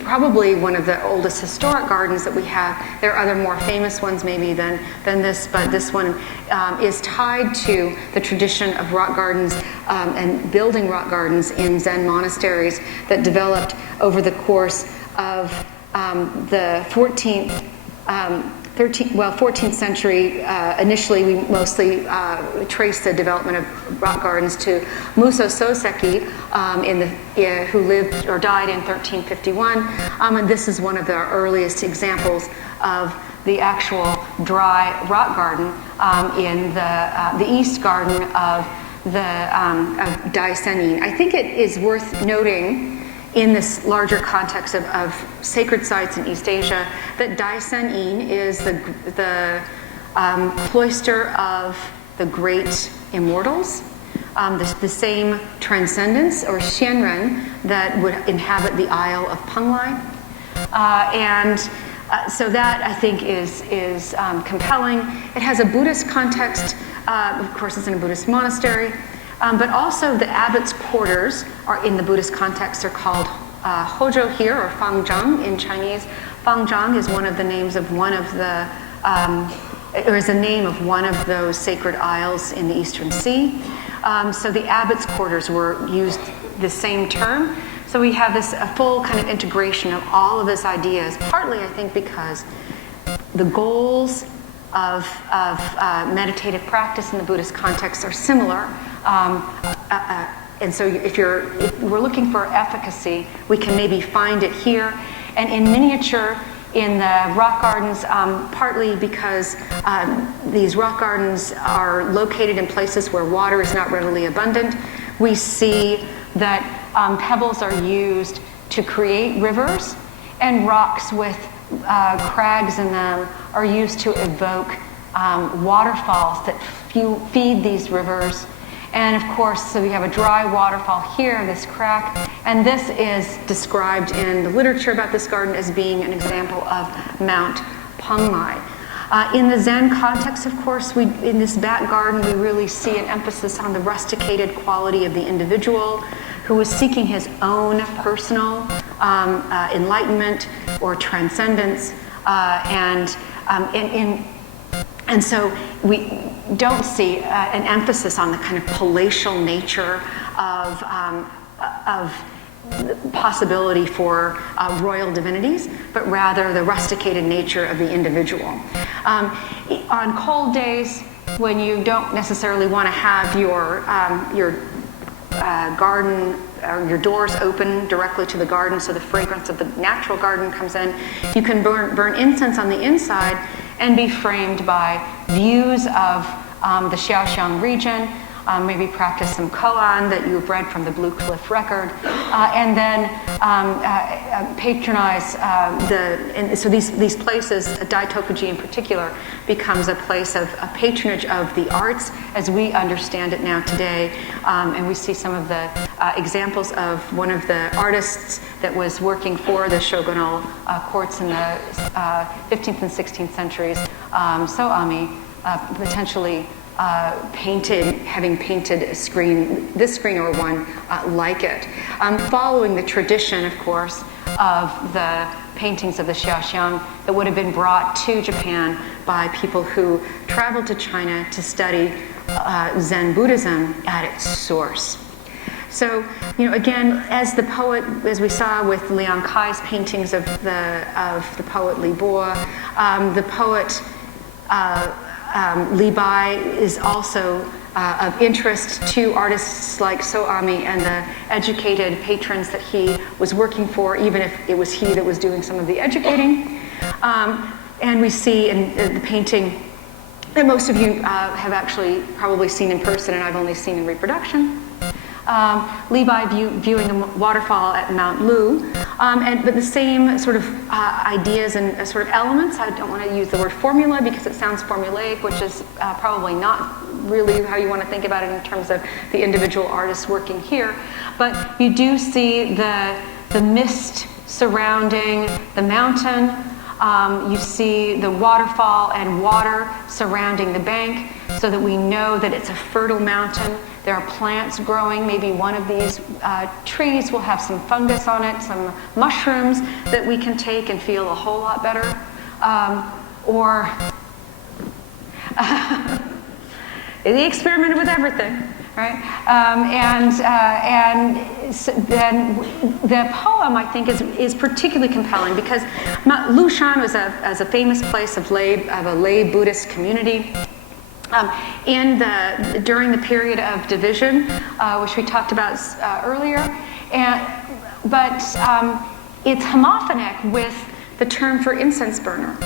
probably one of the oldest historic gardens that we have. There are other more famous ones maybe than this, but this one is tied to the tradition of rock gardens and building rock gardens in Zen monasteries that developed over the course of the 14th century. Initially, we mostly trace the development of rock gardens to Muso Soseki, who lived or died in 1351. And this is one of the earliest examples of the actual dry rock garden in the East Garden of Daisenin. I think it is worth noting in this larger context of sacred sites in East Asia, that Daisenin is the cloister of the great immortals, the same transcendence or Xianren that would inhabit the Isle of Penglai. So that I think is compelling. It has a Buddhist context. Of course, it's in a Buddhist monastery. But also the abbot's quarters are in the Buddhist context are called Hozhou here, or Fangzhang in Chinese. Fangzhang is one of the names of one of the, or is a name of one of those sacred isles in the Eastern Sea. So the abbot's quarters were used the same term. So we have a full kind of integration of all of his ideas, partly I think because the goals of meditative practice in the Buddhist context are similar. And so if we're looking for efficacy, we can maybe find it here. And in miniature, in the rock gardens, partly because these rock gardens are located in places where water is not readily abundant, we see that pebbles are used to create rivers, and rocks with crags in them are used to evoke waterfalls that feed these rivers. And of course, so we have a dry waterfall here, this crack, and this is described in the literature about this garden as being an example of Mount Penglai. In the Zen context, of course, in this back garden, we really see an emphasis on the rusticated quality of the individual who is seeking his own personal enlightenment or transcendence, and so we don't see an emphasis on the kind of palatial nature of possibility for royal divinities, but rather the rusticated nature of the individual. On cold days, when you don't necessarily want to have your garden or your doors open directly to the garden so the fragrance of the natural garden comes in, you can burn incense on the inside and be framed by views of the Xiaoxiang region, maybe practice some koan that you've read from the Blue Cliff Record, and then patronize so these places, Daitokuji in particular, becomes a place of a patronage of the arts as we understand it now today. And we see some of the examples of one of the artists that was working for the shogunal courts in the 15th and 16th centuries, Soami, potentially having painted this screen or one like it. Following the tradition, of course, of the paintings of the Xiaoxiang that would have been brought to Japan by people who traveled to China to study Zen Buddhism at its source. So, again, as we saw with Liang Kai's paintings of the poet Li Bo, the poet Li Bai is also of interest to artists like Soami and the educated patrons that he was working for, even if it was he that was doing some of the educating. And we see in the painting that most of you have actually probably seen in person, and I've only seen in reproduction. Levi viewing a waterfall at Mount Lu, but the same sort of ideas and sort of elements. I don't want to use the word formula because it sounds formulaic, which is probably not really how you want to think about it in terms of the individual artists working here. But you do see the mist surrounding the mountain. You see the waterfall and water surrounding the bank so that we know that it's a fertile mountain. There are plants growing. Maybe one of these trees will have some fungus on it, some mushrooms that we can take and feel a whole lot better. They experimented with everything, right? Then the poem, I think, is particularly compelling because Lushan was a famous place of a lay Buddhist community. During the period of division, which we talked about earlier, but it's homophonic with the term for incense burner.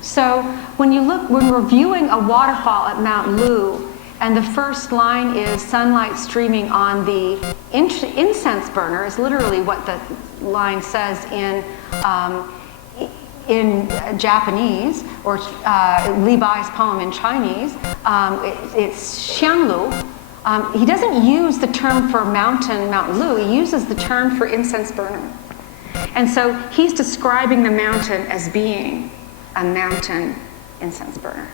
So when we're viewing a waterfall at Mount Lu, and the first line is sunlight streaming on the incense burner, is literally what the line says in Japanese, or Levi's poem in Chinese. It's Xianglu. He doesn't use the term for mountain, Mount Lu. He uses the term for incense burner. And so he's describing the mountain as being a mountain incense burner.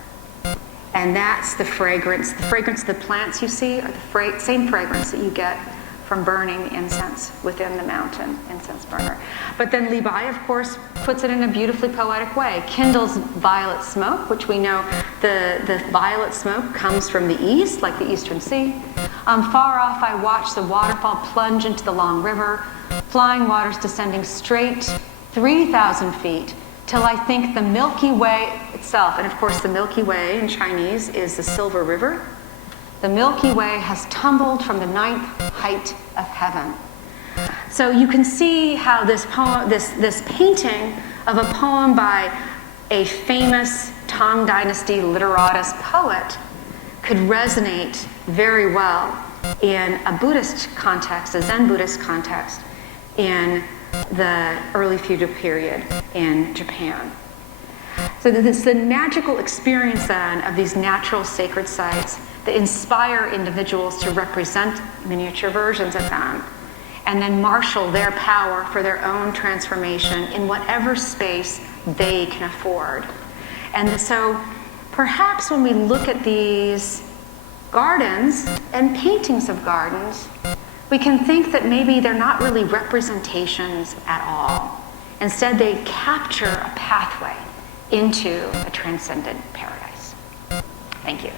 And that's the fragrance. The fragrance of the plants you see are the same fragrance that you get from burning incense within the mountain incense burner. But then Levi, of course, puts it in a beautifully poetic way. Kindles violet smoke, which we know the violet smoke comes from the east, like the Eastern Sea. Far off, I watch the waterfall plunge into the long river, flying waters descending straight 3,000 feet, till I think the Milky Way itself, and of course the Milky Way in Chinese is the Silver River, the Milky Way has tumbled from the 9th height of heaven. So you can see how this poem, this painting of a poem by a famous Tang Dynasty literatus poet could resonate very well in a Buddhist context, a Zen Buddhist context, in the early feudal period in Japan. So it's the magical experience then of these natural sacred sites that inspire individuals to represent miniature versions of them and then marshal their power for their own transformation in whatever space they can afford. And so perhaps when we look at these gardens and paintings of gardens, we can think that maybe they're not really representations at all. Instead, they capture a pathway into a transcendent paradise. Thank you.